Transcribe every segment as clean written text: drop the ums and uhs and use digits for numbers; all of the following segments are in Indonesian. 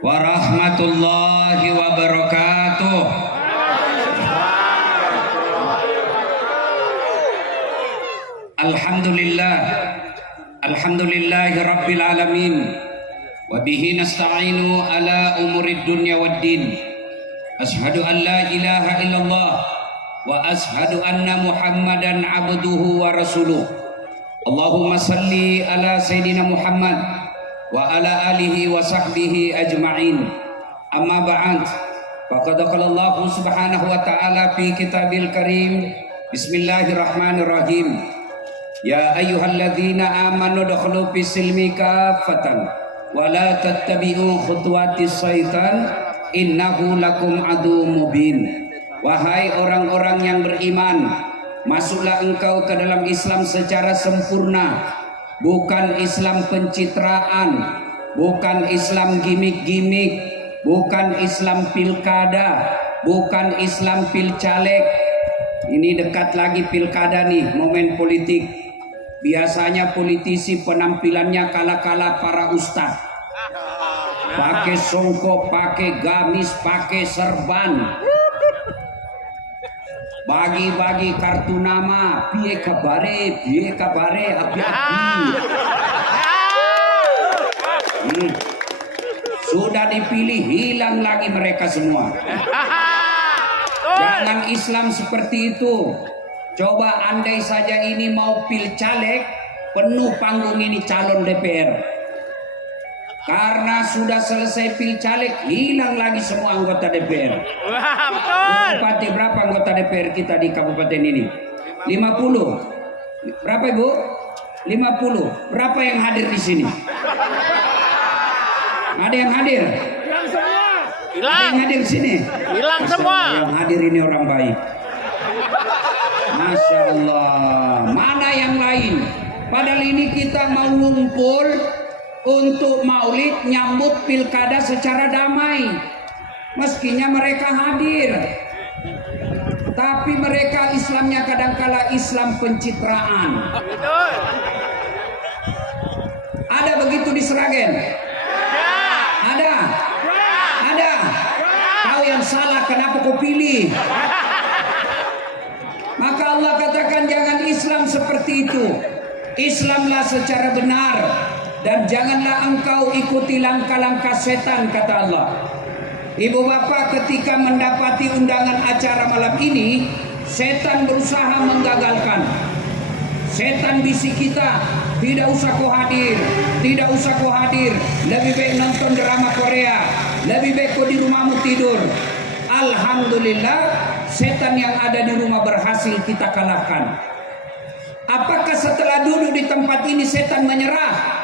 warahmatullahi wabarakatuh. Alhamdulillah, alhamdulillahi rabbil alamin. Wabihi nasta'inu ala umurid dunya waddin. Ashhadu an la ilaha illallah wa ashhadu anna muhammadan abduhu wa rasuluh. Allahumma salli ala sayyidina Muhammad wa ala alihi wa sahbihi ajma'in. Amma ba'd. Faqad qala Allah subhanahu wa ta'ala fi kitabil karim. Bismillahirrahmanirrahim. Ya ayyuhalladzina amanu dakhulu fis silmi kaffatan wa la tattabi'u khutuwatis syaitan innahu lakum aduwwum mubin. Wahai orang-orang yang beriman, masuklah engkau ke dalam Islam secara sempurna, bukan Islam pencitraan, bukan Islam gimmick-gimmick, bukan Islam pilkada, bukan Islam pilcaleg. Ini dekat lagi pilkada nih, momen politik. Biasanya politisi penampilannya kala-kala para ustadz, pakai songkok, pakai gamis, pakai serban, bagi-bagi kartu nama, piye kabare, api-api. Sudah dipilih, hilang lagi mereka semua. Jangan Islam seperti itu. Coba andai saja ini mau pil caleg, penuh panggung ini calon DPR. Karena sudah selesai pil caleg, hilang lagi semua anggota DPR. Bupati berapa anggota DPR kita di kabupaten ini? 50. Berapa Ibu? 50. Berapa yang hadir di sini? Ada yang hadir? Hilang semua. Ada yang hadir di sini? Hilang semua. Yang hadir ini orang baik. Masya Allah. Mana yang lain? Padahal ini kita mau ngumpul untuk maulid nyambut pilkada secara damai. Meskinya mereka hadir, tapi mereka Islamnya kadangkala Islam pencitraan. Ada begitu di Sragen? Ada? Ada? Kau yang salah, kenapa kau pilih? Maka Allah katakan jangan Islam seperti itu. Islamlah secara benar. Dan janganlah engkau ikuti langkah-langkah setan, kata Allah. Ibu bapak, ketika mendapati undangan acara malam ini, setan berusaha menggagalkan. Setan bisik kita, tidak usah kau hadir, tidak usah kau hadir. Lebih baik nonton drama Korea, lebih baik kau di rumahmu tidur. Alhamdulillah, setan yang ada di rumah berhasil kita kalahkan. Apakah setelah duduk di tempat ini setan menyerah?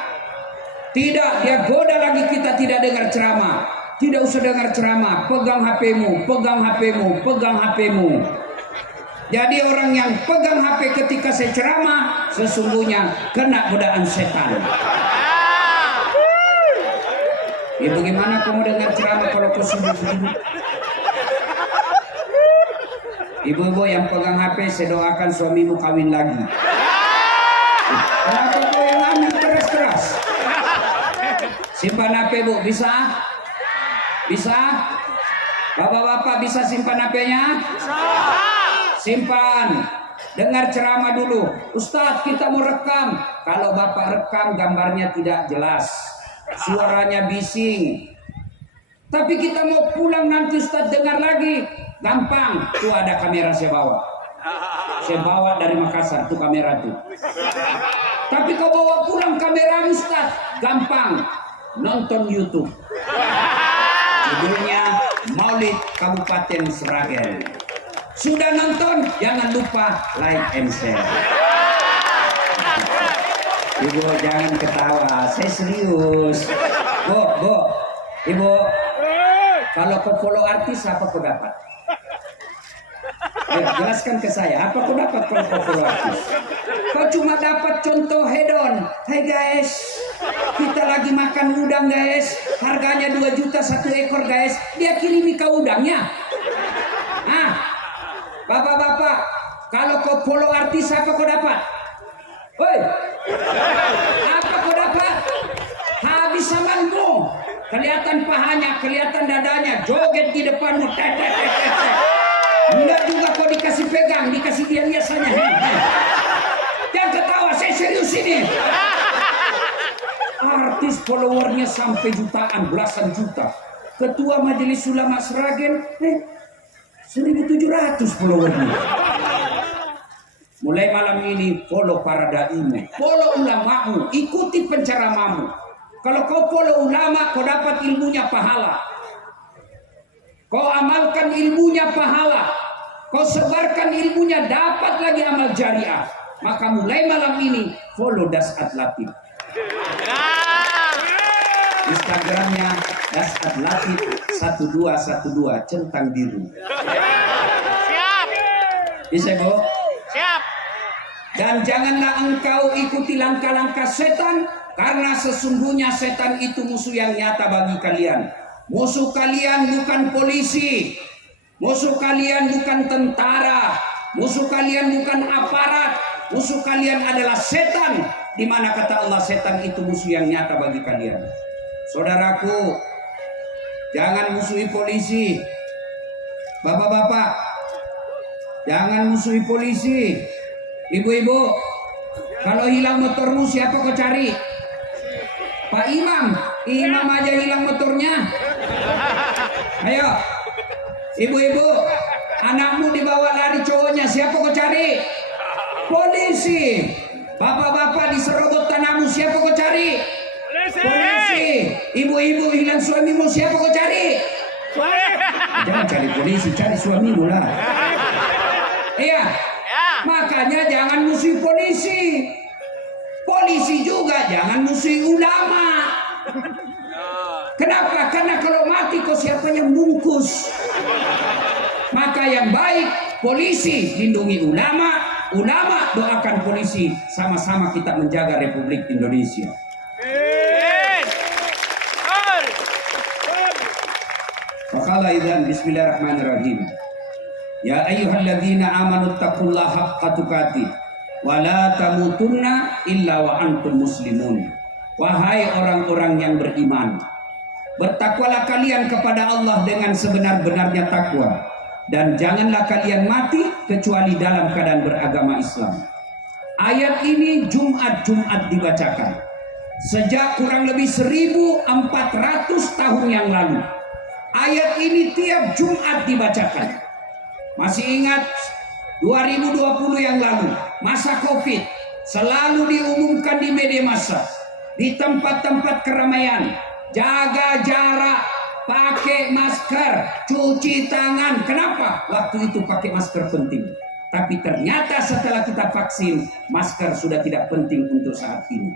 Tidak, dia goda lagi kita tidak dengar ceramah. Tidak usah dengar ceramah, pegang HP-mu, pegang HP-mu, pegang HP-mu. Jadi orang yang pegang HP ketika saya ceramah, sesungguhnya kena godaan setan. Ya bagaimana kamu dengar ceramah kalau kau sibuk? Ibu-ibu yang pegang HP, saya doakan suamimu kawin lagi. Kenapa kau yang ambil keras-keras? Simpan HP Bu, bisa? Bisa? Bapak-bapak bisa simpan HP-nya? Simpan. Dengar ceramah dulu. Ustadz, kita mau rekam. Kalau bapak rekam gambarnya tidak jelas, suaranya bising. Tapi kita mau pulang nanti Ustadz dengar lagi. Gampang. Tuh ada kamera saya bawa. Saya bawa dari Makassar tuh kamera tuh. Tapi kau bawa pulang kamera Ustadz, gampang. Nonton YouTube. Judulnya Maulid Kabupaten Sragen. Sudah nonton? Jangan lupa like and share. Ibu jangan ketawa, saya serius. Bu, Ibu, kalau kau follow artis apa kau dapat? Ya, jelaskan ke saya, apa kau dapat kalau kau follow artis? Kau cuma dapat contoh hedon. Hai guys, kita lagi makan udang guys, harganya 2 juta 1 ekor guys. Dia kirimi kau udangnya. Nah, bapak-bapak, kalau kau follow artis apa kau dapat? Woi, apa kau dapat? Habis samanmu. kelihatan pahanya, kelihatan dadanya, joget di depanmu, enggak juga kau dikasih pegang, dikasih dia biasanya. Jangan ketawa, saya serius ini. Artis followernya sampai jutaan, belasan juta. Ketua Majelis Ulama Sragen, 1.700 followernya. Mulai malam ini follow para daimu, follow ulamamu, ikuti penceramamu. Kalau kau follow ulama, kau dapat ilmunya pahala. Kau amalkan ilmunya pahala. Kau sebarkan ilmunya, dapat lagi amal jariah. Maka mulai malam ini follow Dasat Latif. Instagramnya Dasat Latif 1212 centang biru. Siap. Bisa Bu? Siap. Dan janganlah engkau ikuti langkah-langkah setan, karena sesungguhnya setan itu musuh yang nyata bagi kalian. Musuh kalian bukan polisi, musuh kalian bukan tentara, musuh kalian bukan aparat, musuh kalian adalah setan. Di mana kata Allah setan itu musuh yang nyata bagi kalian. Saudaraku, jangan musuhi polisi. Bapak-bapak, jangan musuhi polisi. Ibu-ibu, kalau hilang motormu siapa kau cari? Pak Imam, Imam aja hilang motornya. Ayo, ibu-ibu, anakmu dibawa lari cowoknya, siapa kau cari? Polisi. Bapak-bapak diserobot tanahmu, siapa kau cari? Polisi. Ibu-ibu hilang suamimu, siapa kau cari? Jangan cari polisi, cari suamimu lah. Iya. Makanya jangan musuhi polisi. Polisi juga jangan musuhi ulama. Kenapa? Karena kalau mati kau siapa yang bungkus? Maka yang baik polisi lindungi ulama, ulama doakan polisi. Sama-sama kita menjaga Republik Indonesia. Faqala idzan bismillahirrahmanirrahim. Ya ayyuhalladzina amanu taqullaha haqqa tuqatih wa la tamutunna illa wa antum muslimun. Wahai orang-orang yang beriman, bertakwalah kalian kepada Allah dengan sebenar-benarnya takwa, dan janganlah kalian mati kecuali dalam keadaan beragama Islam. Ayat ini Jumat-Jumat dibacakan sejak kurang lebih 1400 tahun yang lalu. Ayat ini tiap Jumat dibacakan. Masih ingat 2020 yang lalu, masa Covid, selalu diumumkan di media massa, di tempat-tempat keramaian, jaga jarak, pakai masker, cuci tangan. Kenapa? Waktu itu pakai masker penting. Tapi ternyata setelah kita vaksin, masker sudah tidak penting untuk saat ini.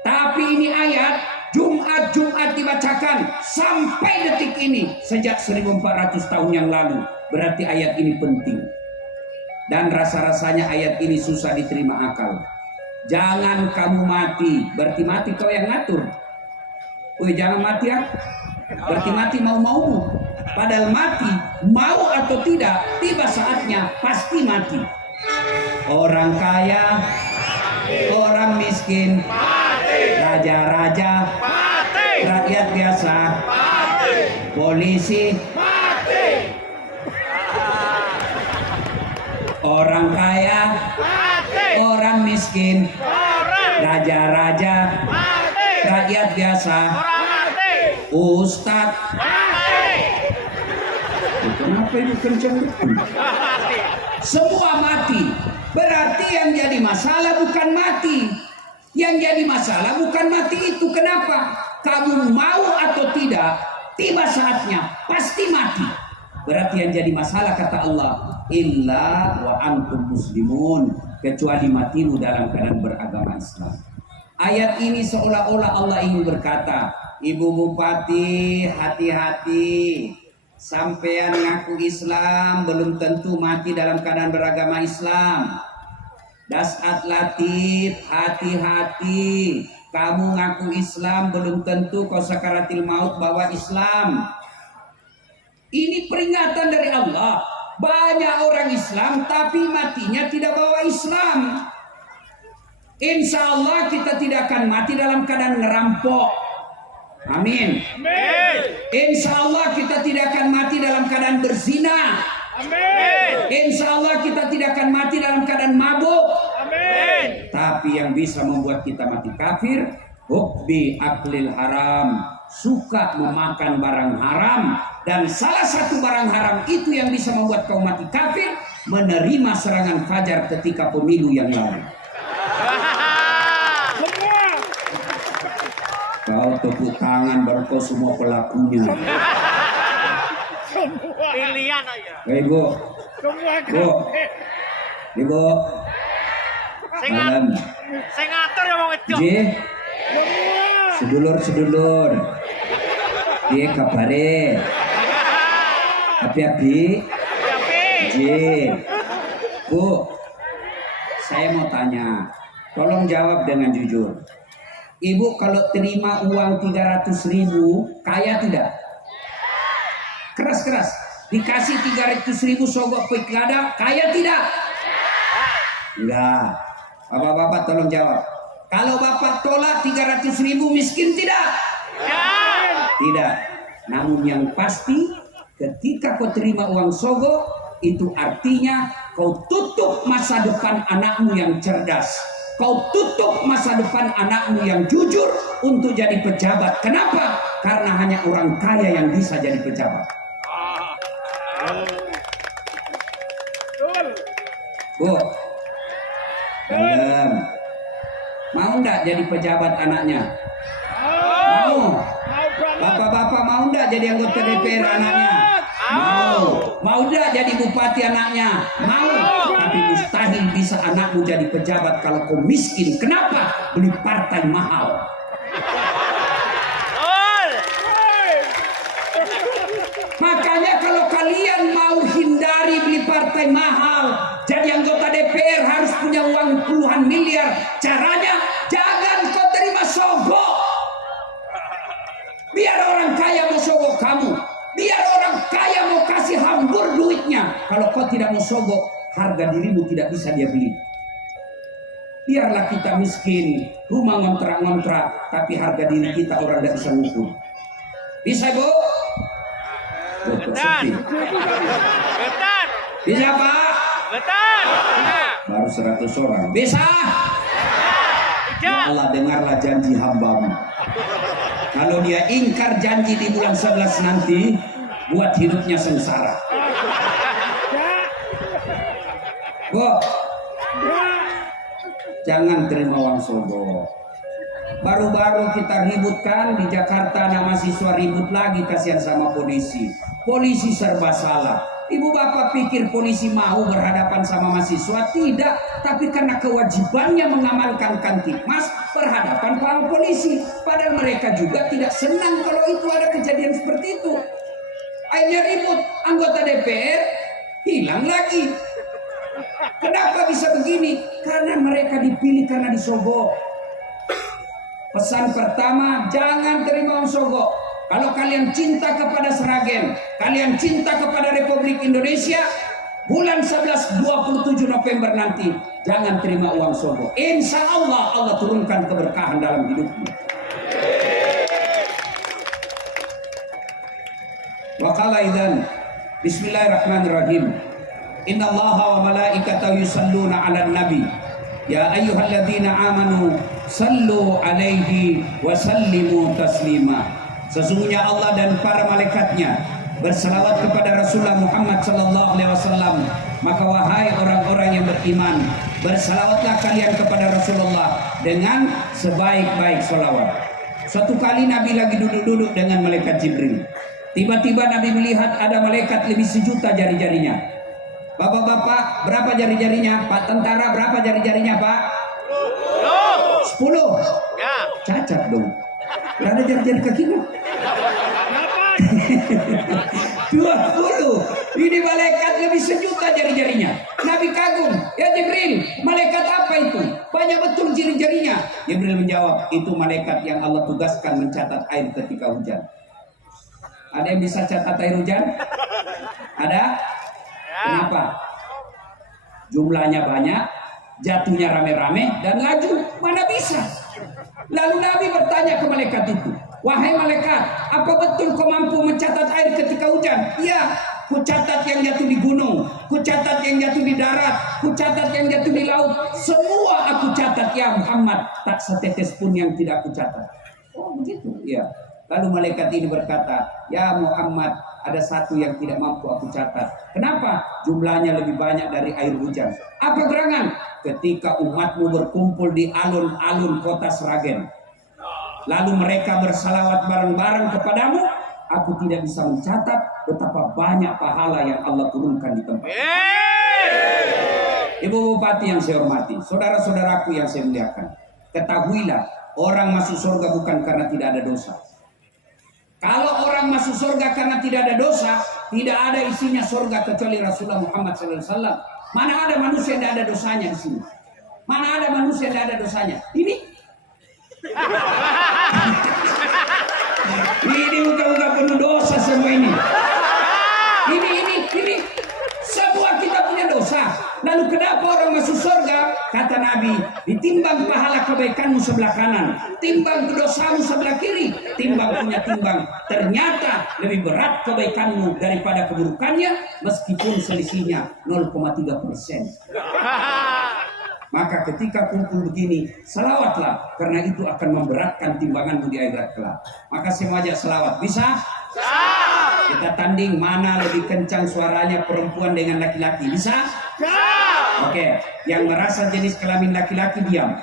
Tapi ini ayat Jumat-Jumat dibacakan sampai detik ini sejak 1400 tahun yang lalu. Berarti ayat ini penting. Dan rasa-rasanya ayat ini susah diterima akal. Jangan kamu mati, berarti mati kau yang ngatur. Woi, jangan mati ya. Berarti mati mau-maumu. Padahal mati, mau atau tidak, tiba saatnya pasti mati. Orang kaya, orang miskin, raja-raja, rakyat biasa, polisi, orang kaya, orang miskin, raja-raja, rakyat biasa, ustadz. Kenapa itu kencang? Semua mati. Berarti yang jadi masalah bukan mati. Yang jadi masalah bukan mati itu. Kenapa? Kamu mau atau tidak, tiba saatnya pasti mati. Berarti yang jadi masalah kata Allah, illa wa antum muslimun, kecuali matimu dalam keadaan beragama Islam. Ayat ini seolah-olah Allah ingin berkata, Ibu Bupati, hati-hati. Sampean ngaku Islam belum tentu mati dalam keadaan beragama Islam. Dasat Latif, hati-hati. Kamu ngaku Islam belum tentu kau sakaratil maut bawa Islam. Ini peringatan dari Allah. Banyak orang Islam tapi matinya tidak bawa Islam. Insya Allah kita tidak akan mati dalam keadaan ngerampok. Amin. Insya Allah kita tidak akan mati dalam keadaan berzina. Insya Allah kita tidak akan mati dalam keadaan mabuk. Tapi yang bisa membuat kita mati kafir, hubbi aklil haram, suka memakan barang haram. Dan salah satu barang haram itu yang bisa membuat kau mati kafir, menerima serangan fajar ketika pemilu yang lalu. Kau tepuk tangan baru kau semua pelakunya. Pilihan aja. Ibu, Bu, Ibu, malam. Saya ngatur ya mau ngecok. J, sedulur, dia kabare. Api-api, J, Bu, saya mau tanya, tolong jawab dengan jujur. Ibu kalau terima uang 300.000, kaya tidak? Keras-keras. Dikasih 300.000 sogok pilkada, kaya tidak? Enggak. Bapak-bapak tolong jawab. Kalau bapak tolak 300.000 miskin tidak? Tidak. Namun yang pasti ketika kau terima uang sogok, itu artinya kau tutup masa depan anakmu yang cerdas. Kau tutup masa depan anakmu yang jujur untuk jadi pejabat. Kenapa? Karena hanya orang kaya yang bisa jadi pejabat. Bu, dalam. Mau enggak jadi pejabat anaknya? Mau. Bapak-bapak mau enggak jadi anggota DPR anaknya? Mau. Mau enggak jadi bupati anaknya? Mau. Tapi mustahil bisa anakmu jadi pejabat kalau kau miskin. Kenapa? Beli partai mahal. Makanya kalau kalian mau hindari beli partai mahal, jadi anggota DPR harus punya uang puluhan miliar. Caranya jangan kau terima sogok. Biar orang kaya mau sogok kamu. Biar orang kaya mau kasih hambur duitnya. Kalau kau tidak mau sogok, harga dirimu tidak bisa dia beli. Biarlah kita miskin, rumah ngontrak-ngontrak, tapi harga diri kita orang tidak bisa ngukur. Bisa, Bu? Betul. Bisa, Pak? Betul. Baru 100 orang. Bisa? Ya Allah, dengarlah janji hambamu. Kalau dia ingkar janji di bulan 11 nanti, buat hidupnya sengsara. Bu, jangan terima uang sogok. Baru-baru kita ributkan di Jakarta, anak mahasiswa ribut lagi, kasihan sama polisi. Polisi serba salah. Ibu bapak pikir polisi mau berhadapan sama mahasiswa? Tidak, tapi karena kewajibannya mengamankan Kamtipmas berhadapan para polisi. Padahal mereka juga tidak senang kalau itu ada kejadian seperti itu. Akhirnya ribut, anggota DPR hilang lagi. Kenapa bisa begini? Karena mereka dipilih karena disogok. Pesan pertama, jangan terima uang sogok. Kalau kalian cinta kepada Sragen, kalian cinta kepada Republik Indonesia, bulan 11 27 November nanti jangan terima uang sogok. Insya Allah Allah turunkan keberkahan dalam hidupmu. Wa qala idzan bismillahirrahmanirrahim. Innallaha wa malaikatahu yusalluna 'alan nabi. Ya ayyuhalladzina amanu sallu alaihi wa sallimu taslima. Sesungguhnya Allah dan para malaikatnya berselawat kepada Rasulullah Muhammad sallallahu alaihi wasallam. Maka wahai orang-orang yang beriman, berselawatlah kalian kepada Rasulullah dengan sebaik-baik selawat. Suatu kali Nabi lagi duduk-duduk dengan malaikat Jibril. Tiba-tiba Nabi melihat ada malaikat lebih 1.000.000 jari-jarinya. Bapak-bapak, berapa jari-jarinya? Pak tentara, berapa jari-jarinya, Pak? 10. Ya. Cacat dong. Gak ada jari-jari kakimu. 20. Ini malaikat lebih 1.000.000 jari-jarinya. Nabi kagum. Ya Jibril, malaikat apa itu? Banyak betul jari-jarinya. Jibril menjawab, itu malaikat yang Allah tugaskan mencatat air ketika hujan. Ada yang bisa catat air hujan? Ada? Kenapa? Jumlahnya banyak, jatuhnya rame-rame, dan laju. Mana bisa? Lalu Nabi bertanya ke malaikat itu, Wahai malaikat, apa betul kau mampu mencatat air ketika hujan? Iya, ku catat yang jatuh di gunung, ku catat yang jatuh di darat, ku catat yang jatuh di laut. Semua aku catat ya Muhammad, tak setetes pun yang tidak aku catat. Oh begitu, iya. Lalu malaikat ini berkata, ya Muhammad, ada satu yang tidak mampu aku catat. Kenapa? Jumlahnya lebih banyak dari air hujan. Apa gerangan? Ketika umatmu berkumpul di alun-alun kota Sragen, lalu mereka bersalawat bareng-bareng kepadamu, aku tidak bisa mencatat betapa banyak pahala yang Allah turunkan di tempat. Ibu Bupati yang saya hormati, saudara-saudaraku yang saya muliakan, ketahuilah, orang masuk surga bukan karena tidak ada dosa. Kalau orang masuk surga karena tidak ada dosa, tidak ada isinya surga kecuali Rasulullah Muhammad SAW. Mana ada manusia yang tidak ada dosanya di sini? Mana ada manusia yang tidak ada dosanya? Ini muka-muka penuh dosa semua ini. Ini semua kita punya dosa. Lalu kenapa orang masuk surga? Kata Nabi, ditimbang pahala kebaikanmu sebelah kanan, timbang dosamu sebelah kiri, timbang punya timbang. Ternyata lebih berat kebaikanmu daripada keburukannya, meskipun selisihnya 0,3%. Maka ketika kumpul begini, selawatlah, karena itu akan memberatkan timbanganmu di akhirat kelak. Maka semua aja selawat. Bisa? Kita tanding mana lebih kencang suaranya perempuan dengan laki-laki. Bisa? Oke, yang merasa jenis kelamin laki-laki diam.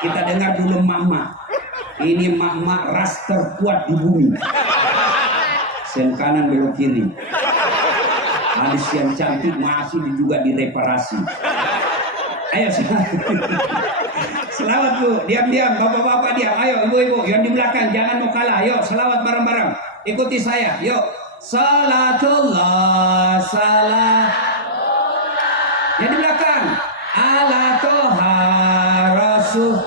Kita dengar dulu mama. Ini mama ras terkuat di bumi. Sen kanan belok kiri. Alis yang cantik masih juga direparasi. Ayo selawat bu, diam-diam, bapak-bapak diam. Ayo ibu-ibu yang di belakang jangan mau kalah. Ayo selawat bareng-bareng. Ikuti saya. Yuk. Salatullah salam. Yang di belakang. Ala toha rasul.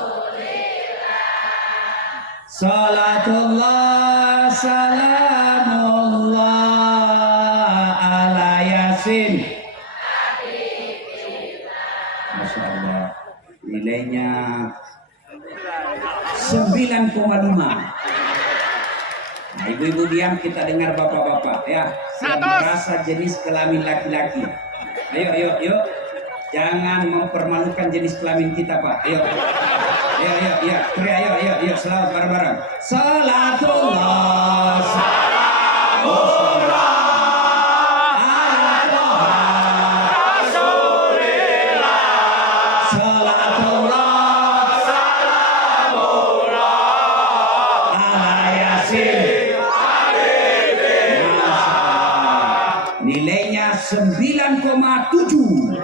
Salatullah salamullah ala yasin. Masya Allah, nilainya 9,5. Nah, ibu-ibu diam, kita dengar bapak-bapak ya. Yang merasa jenis kelamin laki-laki. Ayo. Jangan mempermalukan jenis kelamin kita, Pak. Ayo. Ayo, selamat bareng-bareng. Salatullah salamullah. Nilainya 9,7.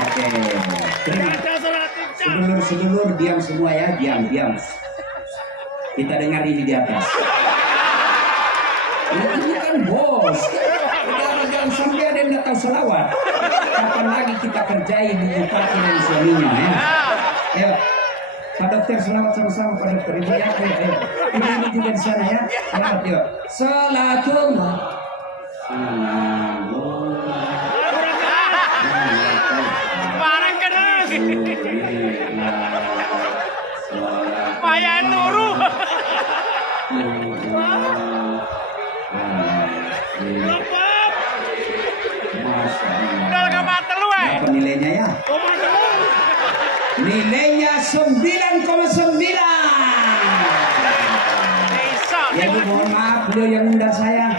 Oke. Sedulur-sedulur diam semua ya, diam. Kita dengar ini di atas. Ini kan bos. Jangan sampai ada yang nggak tahu selawat. Kapan lagi kita kerjain di bupati dan suaminya ya. Ayo. Pak Dokter selamat sama-sama Pak Dokter. Ibu ya, ayo. Ini juga di sana ya. Selamat yuk. Salatullah. Barang kena. Payah turu. Udah gak mati lu apa nilainya ya? Nilainya 9,9. Ya Bu, mohon maaf beliau yang undang saya.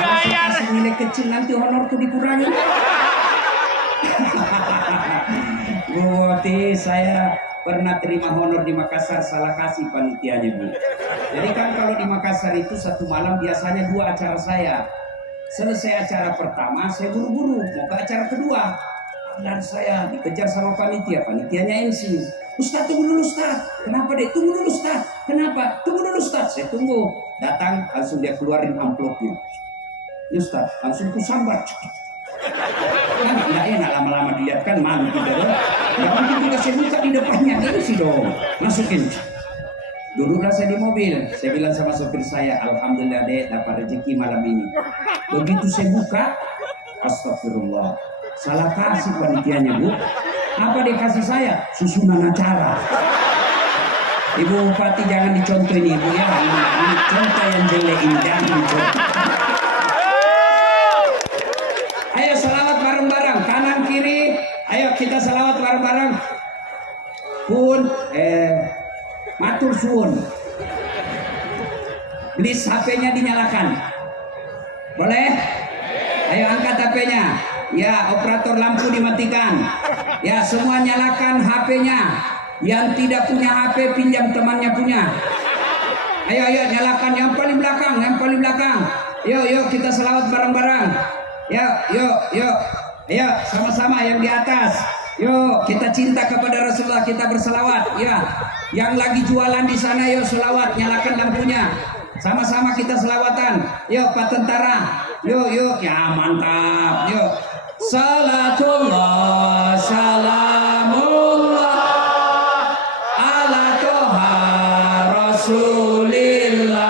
Gaya nilai kecil nanti honorku dikurangi. Bu Wati, saya pernah terima honor di Makassar, salah kasih panitianya Bu. Jadi kan kalau di Makassar itu satu malam biasanya 2 acara saya. Selesai acara pertama saya buru-buru mau ke acara kedua. Dan saya dikejar sama panitianya MC. Ustaz tunggu dulu Ustaz. Kenapa deh? Tunggu dulu Ustaz. Kenapa? Tunggu dulu Ustaz. Saya tunggu. Datang langsung dia keluarin amplopnya. Ya Ustaz, langsung ku sambar. Kan nggak enak lama-lama dilihat kan malu kita dong. Yang penting kita saya buka di depannya itu sih dong. Masukin. Duduklah saya di mobil. Saya bilang sama sopir saya, alhamdulillah deh dapat rezeki malam ini. Begitu saya buka, astagfirullah. Salah kasih panitianya Bu. Apa dia kasih saya? Susunan acara. Ibu Bupati jangan dicontoh ini Ibu ya. Ini contoh yang jelek ini jangan dicontoh. Ayo selawat bareng-bareng kanan kiri. Ayo kita selawat bareng-bareng. Pun matur suwun. Please HP-nya dinyalakan. Boleh? Ayo angkat HP-nya. Ya, operator lampu dimatikan. Ya, semua nyalakan HP-nya. Yang tidak punya HP pinjam temannya punya. Ayo nyalakan yang paling belakang, yang paling belakang. Yuk kita selawat bareng-bareng. Yuk. Ayo sama-sama yang di atas. Yuk kita cinta kepada Rasulullah, kita berselawat. Ya, yang lagi jualan di sana yuk selawat, nyalakan lampunya. Sama-sama kita selawatan. Yuk Pak Tentara. Yuk. Ya mantap. Yuk. Salatullah salamullah ala toha rasulillah.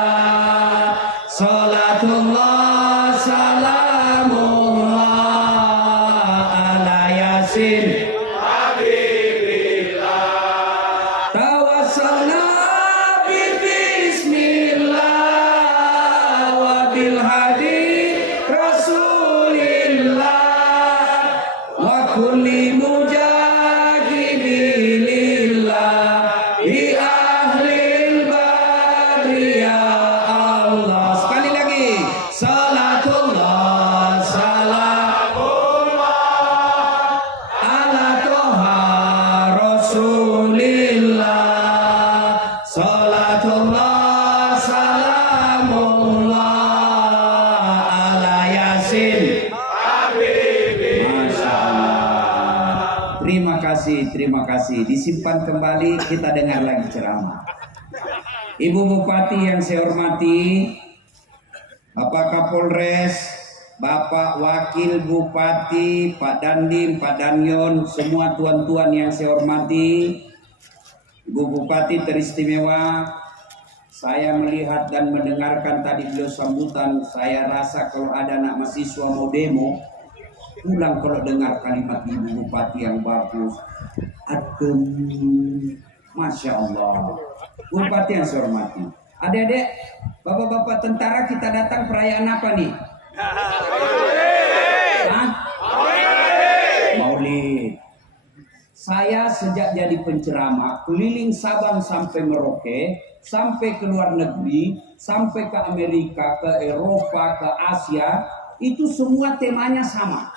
Salatullah salamullah ala yasin tawassalna bi bismillah wa bil hadi rasulillah wa kulli mujahidilillah bi ahlil badri ya Allah. Sekali lagi salatullah salamullah ala toha rasulillah. Salatullah salamullah ala yasin. Masya Allah. Terima kasih. Disimpan kembali, kita dengar lagi ceramah. Ibu Bupati yang saya hormati, Bapak Kapolres, Bapak Wakil Bupati, Pak Dandim, Pak Danyon, semua tuan-tuan yang saya hormati, Ibu Bupati teristimewa. Saya melihat dan mendengarkan tadi beliau sambutan, saya rasa kalau ada anak mahasiswa mau demo, pulang kalau dengar kalimat Ibu Bupati yang bagus. Adem, Masya Allah. Bupati yang saya hormati, adik-adik, bapak-bapak tentara, kita datang perayaan apa nih? Maulid. Saya sejak jadi penceramah keliling Sabang sampai Merauke, sampai ke luar negeri, sampai ke Amerika, ke Eropa, ke Asia, itu semua temanya sama.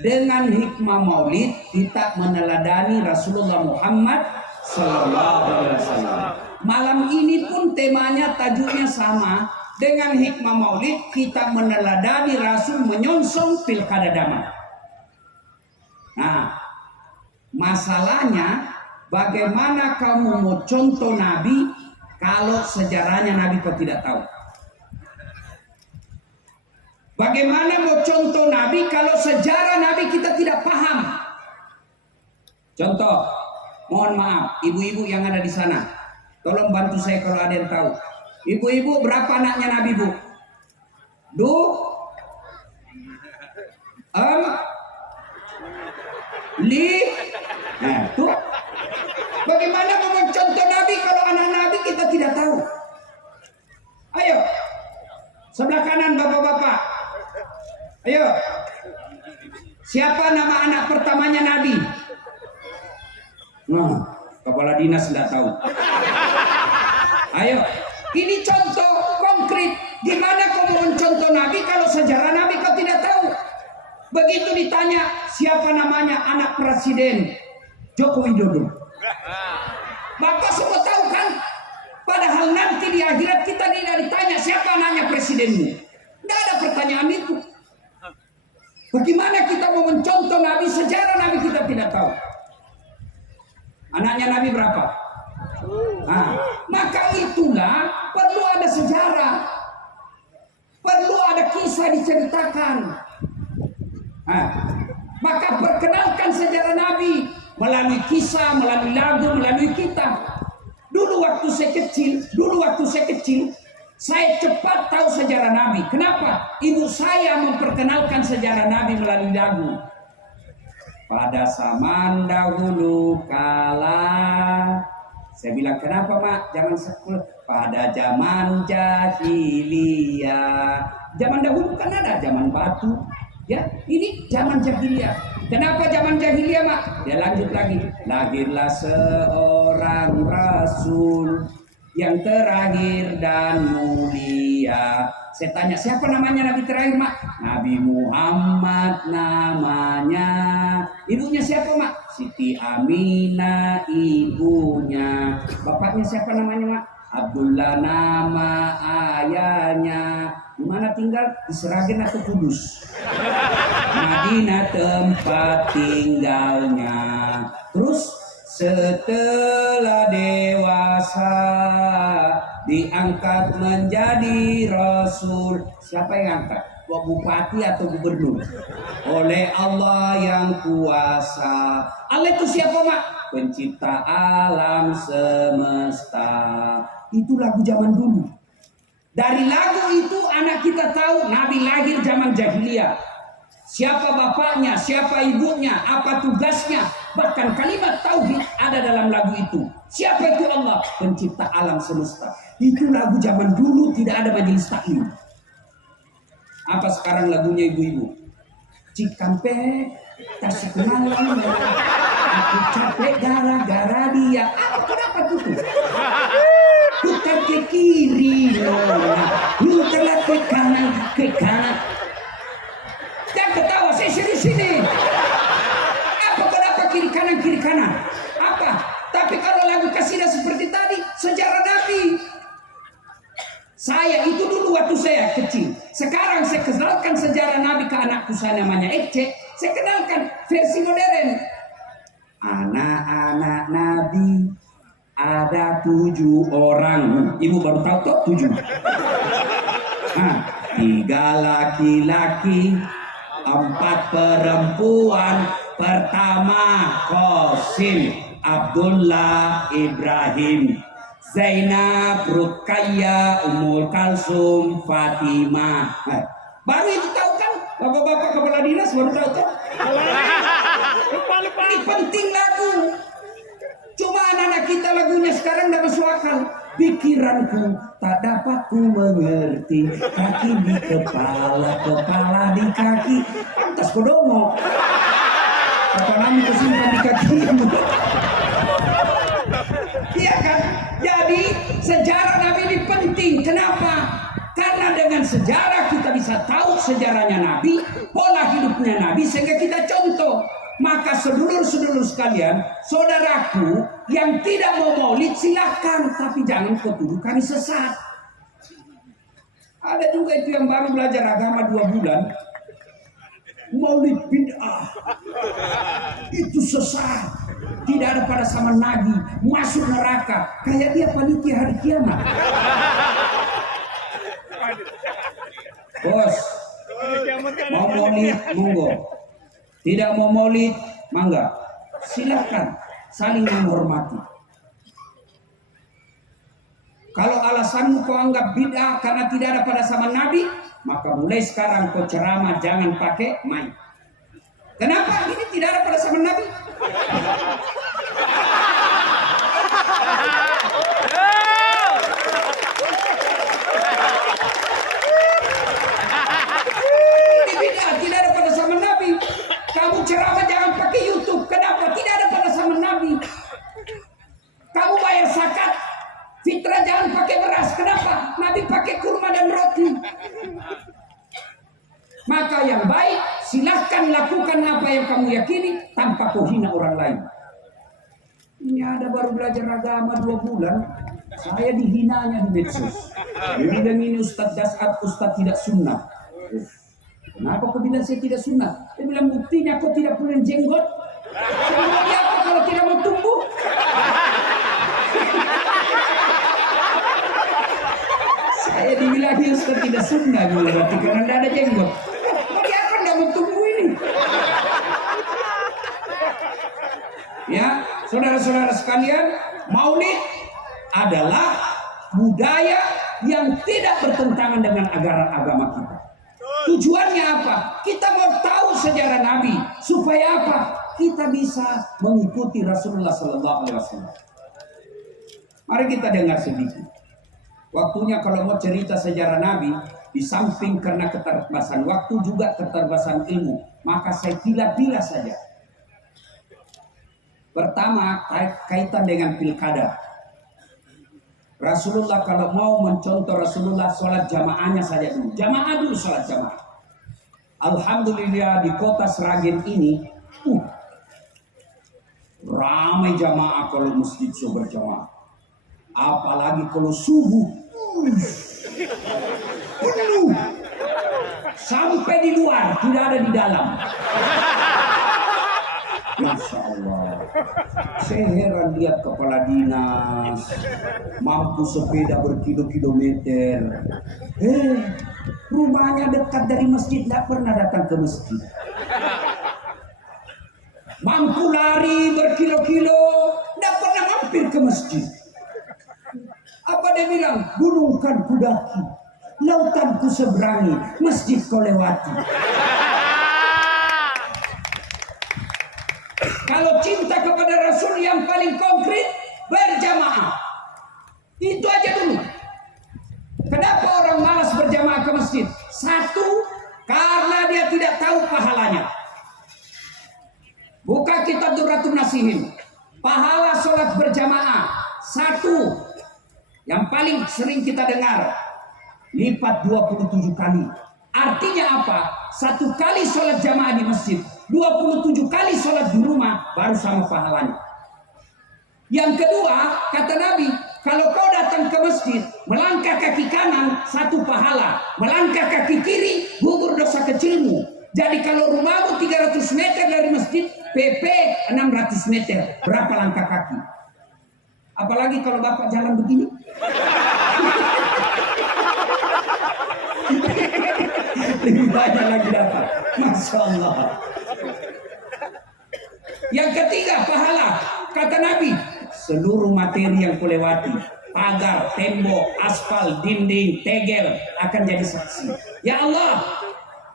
Dengan hikmah Maulid kita meneladani Rasulullah Muhammad Sallallahu Alaihi Wasallam. Malam ini pun temanya, tajuknya sama. Dengan hikmah Maulid kita meneladani Rasul menyongsong pilkada damai. Nah, masalahnya bagaimana kamu mau contoh Nabi kalau sejarahnya Nabi kau tidak tahu? Bagaimana mau contoh Nabi kalau sejarah Nabi kita tidak paham? Contoh, mohon maaf, ibu-ibu yang ada di sana, tolong bantu saya kalau ada yang tahu. Ibu-ibu, berapa anaknya Nabi, Bu? Nah, tuh. Bagaimana mau contoh Nabi kalau anak Nabi kita tidak tahu? Ayo, sebelah kanan bapak-bapak. Ayo, siapa nama anak pertamanya Nabi? Nah, kepala dinas tidak tahu. Ayo, ini contoh konkret. Gimana kau mau contoh Nabi kalau sejarah Nabi kau tidak tahu? Begitu ditanya siapa namanya anak presiden Joko Widodo, Bapak semua tahu kan? Padahal nanti di akhirat kita tidak ditanya siapa anaknya presidenmu. Tidak ada pertanyaan itu. Bagaimana kita mau mencontoh Nabi, sejarah Nabi kita tidak tahu? Anaknya Nabi berapa? Nah, maka itulah perlu ada sejarah, perlu ada kisah diceritakan. Nah, maka perkenalkan sejarah Nabi melalui kisah, melalui lagu, melalui kitab. Dulu waktu saya kecil, saya cepat tahu sejarah Nabi. Kenapa? Ibu saya memperkenalkan sejarah Nabi melalui lagu. Pada zaman dahulu kala Saya bilang, kenapa mak? Jangan sekolah. Pada zaman jahiliyah. Zaman dahulu kan ada zaman batu. Ya, ini zaman jahiliyah. Kenapa zaman jahiliyah mak? Dia lanjut lagi. Lahirlah seorang rasul yang terakhir dan mulia. Saya tanya, siapa namanya nabi terakhir mak? Nabi Muhammad namanya. Ibunya siapa mak? Siti Aminah ibunya. Bapaknya siapa namanya mak? Abdullah nama ayahnya. Di mana tinggal? Di Seragen atau Kudus? Madinah tempat tinggalnya. Terus setelah dewasa diangkat menjadi rasul. Siapa yang angkat? Bupati atau gubernur? Oleh Allah yang kuasa. Allah itu siapa mak? Pencipta alam semesta. Itu lagu zaman dulu. Dari lagu itu anak kita tahu Nabi lahir zaman jahiliyah. Siapa bapaknya, siapa ibunya, apa tugasnya. Bahkan kalimat tauhid ada dalam lagu itu. Siapa itu Allah? Pencipta alam semesta. Itu lagu zaman dulu, tidak ada majelis taklim. Apa sekarang lagunya ibu-ibu? Cikampek, Tasikmalaya, aku capek gara-gara dia. Apa dapat itu? Putar ke kiri, putarlah ke kanan, Jangan ketawa, saya serius ini. Apa kenapa kiri kanan? Apa? Tapi kalau lagu kasidah seperti tadi, sejarah Nabi. Saya itu dulu waktu saya kecil. Sekarang saya kenalkan sejarah Nabi ke anakku, saya namanya Ece. Saya kenalkan versi modern. Anak-anak Nabi ada 7 orang. Ibu baru tahu tuh 7. 3 laki-laki, 4 perempuan. Pertama Qasim, Abdullah, Ibrahim, Zainab, Ruqayyah, Ummul Kalsum, Fatimah. Baru itu tahu kan? Bapak-bapak kepala dinas baru tahu kan? Ini penting lagu. Cuma anak-anak kita lagunya sekarang tidak masuk akal. Pikiranku tak dapat ku mengerti. Kaki di kepala, kepala di kaki. Pantas kodomo. Kata Nabi kesimpan di kakimu. Iya kan? Jadi sejarah Nabi ini penting. Kenapa? Karena dengan sejarah kita bisa tahu sejarahnya Nabi, pola hidupnya Nabi, sehingga kita contoh. Maka sedulur-sedulur sekalian, saudaraku yang tidak mau maulid silahkan, tapi jangan kau tuduh kami sesat. Ada juga itu yang baru belajar agama 2 bulan, maulid bid'ah, itu sesat, tidak ada pada zaman Nabi, masuk neraka, kayak dia panitia hari kiamat. Bos, mau maulid monggo, tidak mau maulid mangga, silakan, saling menghormati. Kalau alasanmu kau anggap bid'ah karena tidak ada pada zaman Nabi, maka mulai sekarang kau ceramah jangan pakai mic. Kenapa? Ini tidak ada pada zaman Nabi. Ini bid'ah, tidak ada pada zaman Nabi. Kamu ceramah jangan pakai YouTube. Kenapa? Tidak ada pada zaman Nabi. Kamu bayar zakat, fitrah jangan pakai beras. Kenapa? Nabi pakai kurma dan roti. Maka yang baik silahkan lakukan apa yang kamu yakini tanpa kau hina orang lain. Ini ada baru belajar agama 2 bulan, saya dihinanya di medsos. Dia bilang ini Ustadz Dasat, Ustadz tidak sunnah. Kenapa kau bilang saya tidak sunnah? Dia bilang buktinya kau tidak punya jenggot. Sebenarnya apa kalau tidak mau tumbuh? Saya dibilang Ustadz tidak sunnah, berarti karena tidak ada jenggot. Bagaimana tidak mau tumbuh ini? Ya, saudara-saudara sekalian, maulid adalah budaya yang tidak bertentangan dengan agama kita. Tujuannya apa? Kita mau tahu sejarah Nabi supaya apa? Kita bisa mengikuti Rasulullah SAW. Mari kita dengar sedikit. Waktunya kalau mau cerita sejarah Nabi, di samping karena keterbatasan waktu juga keterbatasan ilmu, maka saya pilah-pilah saja. Pertama, kaitan dengan pilkada. Rasulullah kalau mau mencontoh Rasulullah sholat jamaahnya saja dulu. Jamaah dulu sholat jamaah. Alhamdulillah di kota Sragen ini, ramai jamaah kalau masjid subuh berjamaah. Apalagi kalau subuh, penuh. Sampai di luar, tidak ada di dalam. Masya Allah. Saya heran lihat kepala dinas mampu sepeda berkilo-kilometer. Rumahnya dekat dari masjid, tidak pernah datang ke masjid. Mampu lari berkilo-kilo, tidak pernah mampir ke masjid. Apa dia bilang? Gunung kan kudaki, lautan ku seberangi, masjid kau lewati. Kalau cinta kepada Rasul yang paling konkret, berjamaah. Itu aja dulu. Kenapa orang malas berjamaah ke masjid? Satu, karena dia tidak tahu pahalanya. Buka kitab Durratun Nasihin. Pahala sholat berjamaah. Satu, yang paling sering kita dengar, lipat 27 kali. Artinya apa? Satu kali sholat jamaah di masjid, 27 kali sholat di rumah, baru sama pahalanya. Yang kedua, kata Nabi, kalau kau datang ke masjid, melangkah kaki kanan, satu pahala. Melangkah kaki kiri, gugur dosa kecilmu. Jadi kalau rumahmu 300 meter dari masjid, PP 600 meter. Berapa langkah kaki? Apalagi kalau bapak jalan begini. Lebih banyak lagi dapat. Masya Allah. Yang ketiga, pahala. Kata Nabi, seluruh materi yang kulewati, pagar, tembok, aspal, dinding, tegel, akan jadi saksi. Ya Allah,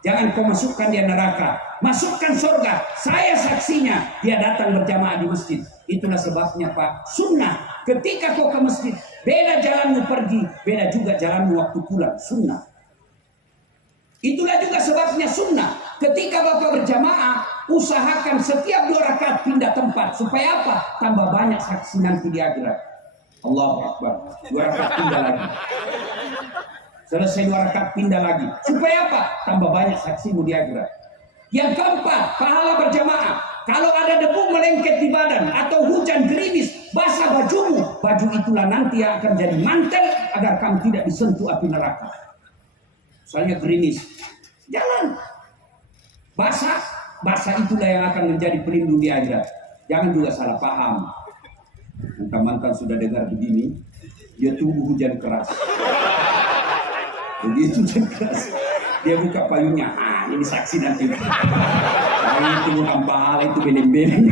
jangan kau masukkan dia neraka, masukkan surga. Saya saksinya, dia datang berjamaah di masjid. Itulah sebabnya Pak, sunnah. Ketika kau ke masjid, beda jalanmu pergi, beda juga jalanmu waktu pulang. Sunnah. Itulah juga sebabnya sunnah. Ketika Bapak berjamaah, usahakan setiap 2 rakaat pindah tempat. Supaya apa? Tambah banyak saksi nanti di akhirat. Allahu Akbar. 2 rakaat pindah lagi. Selesai 2 rakaat pindah lagi. Supaya apa? Tambah banyak saksimu di akhirat. Yang keempat, pahala berjamaah. Kalau ada debu melengket di badan atau hujan gerimis basah bajumu, baju itulah nanti yang akan jadi mantel agar kamu tidak disentuh api neraka. Soalnya gerimis, jalan basah itulah yang akan menjadi pelindung di akhirat. Jangan juga salah paham. Mantan-mantan sudah dengar begini, dia tunggu hujan keras. Begitu hujan keras, dia buka payungnya. Ini saksi nanti. Itu bukan pahala, itu beleng-beleng.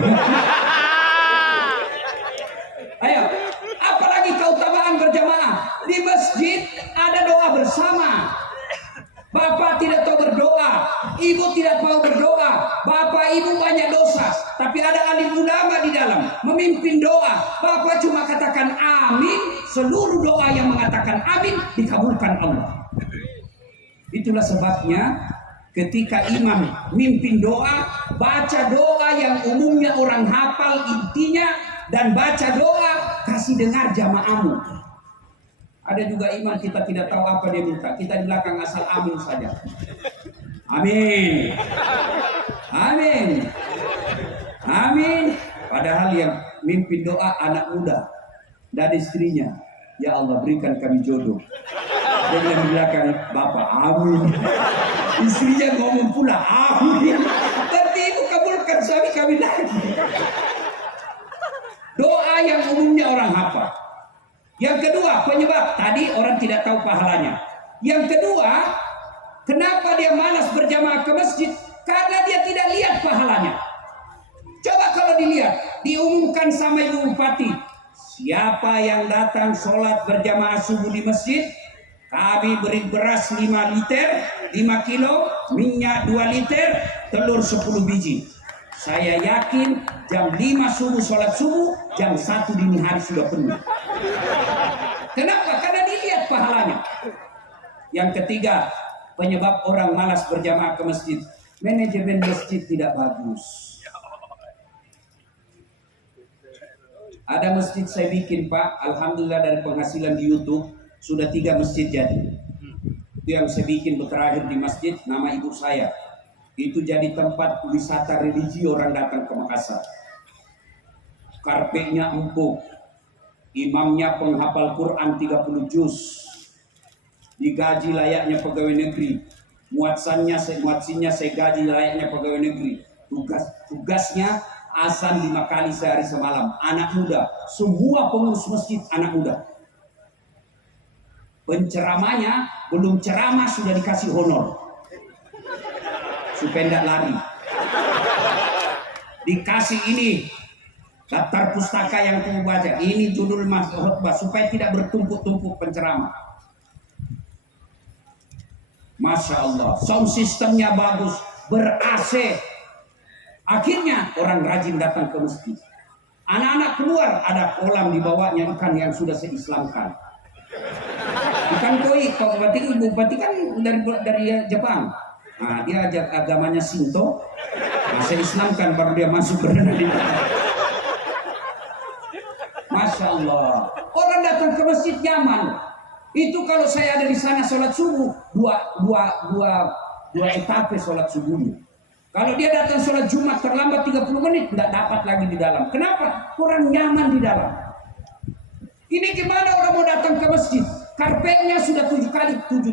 Ayo, apalagi keutamaan berjamaah di masjid, ada doa bersama. Bapak tidak tahu berdoa, ibu tidak tahu berdoa, bapak ibu banyak dosa, tapi ada alim ulama di dalam memimpin doa. Bapak cuma katakan amin, seluruh doa yang mengatakan amin dikabulkan Allah. Itulah sebabnya ketika imam mimpin doa, baca doa yang umumnya orang hafal intinya, dan baca doa kasih dengar jamaahmu. Ada juga imam kita tidak tahu apa dia minta, kita di belakang asal amin saja. Amin, amin, amin. Padahal yang mimpin doa anak muda dan istrinya. Ya Allah, berikan kami jodoh. Dia bilang di belakang, Bapak amin. Istrinya ngomong pula amin. Tapi ibu kabulkan suami kami lagi. Doa yang umumnya orang hafal. Yang kedua, penyebab tadi orang tidak tahu pahalanya. Yang kedua, kenapa dia malas berjamaah ke masjid? Karena dia tidak lihat pahalanya. Coba kalau dilihat, diumumkan sama Ibu Bupati, siapa yang datang sholat berjamaah subuh di masjid, kami beri beras 5 liter, 5 kilo, minyak 2 liter, telur 10 biji. Saya yakin jam 5 subuh sholat subuh, jam 1 dini hari sudah penuh. Kenapa? Karena dilihat pahalanya. Yang ketiga, penyebab orang malas berjamaah ke masjid, manajemen masjid tidak bagus. Ada masjid saya bikin, Pak, alhamdulillah dari penghasilan di YouTube sudah 3 masjid jadi. Itu yang saya bikin terakhir di masjid nama ibu saya. Itu jadi tempat wisata religi orang datang ke Makassar. Karpetnya empuk, imamnya penghafal Quran 30 juz, digaji layaknya pegawai negeri, muatsinnya saya gaji layaknya pegawai negeri. Tugasnya azan 5 kali sehari semalam. Anak muda, semua pengurus masjid anak muda. Penceramanya belum ceramah sudah dikasih honor supaya tidak lari. Dikasih ini daftar pustaka yang kamu baca, ini judul khutbah supaya tidak bertumpuk-tumpuk penceramah. Masya Allah, sound systemnya bagus, ber-AC. Akhirnya orang rajin datang ke masjid. Anak-anak keluar, ada kolam di bawahnya ikan yang sudah saya islamkan. Ikan koi, Pak Bupati kan dari Jepang. Nah, dia ajak agamanya Shinto. Nah, saya islamkan baru dia masuk berenang di Masya Allah. Orang datang ke masjid nyaman. Itu kalau saya ada di sana sholat subuh, dua etape sholat subuhnya. Kalau dia datang sholat Jumat terlambat 30 menit, tidak dapat lagi di dalam. Kenapa? Kurang nyaman di dalam. Ini gimana orang mau datang ke masjid? Karpetnya sudah 7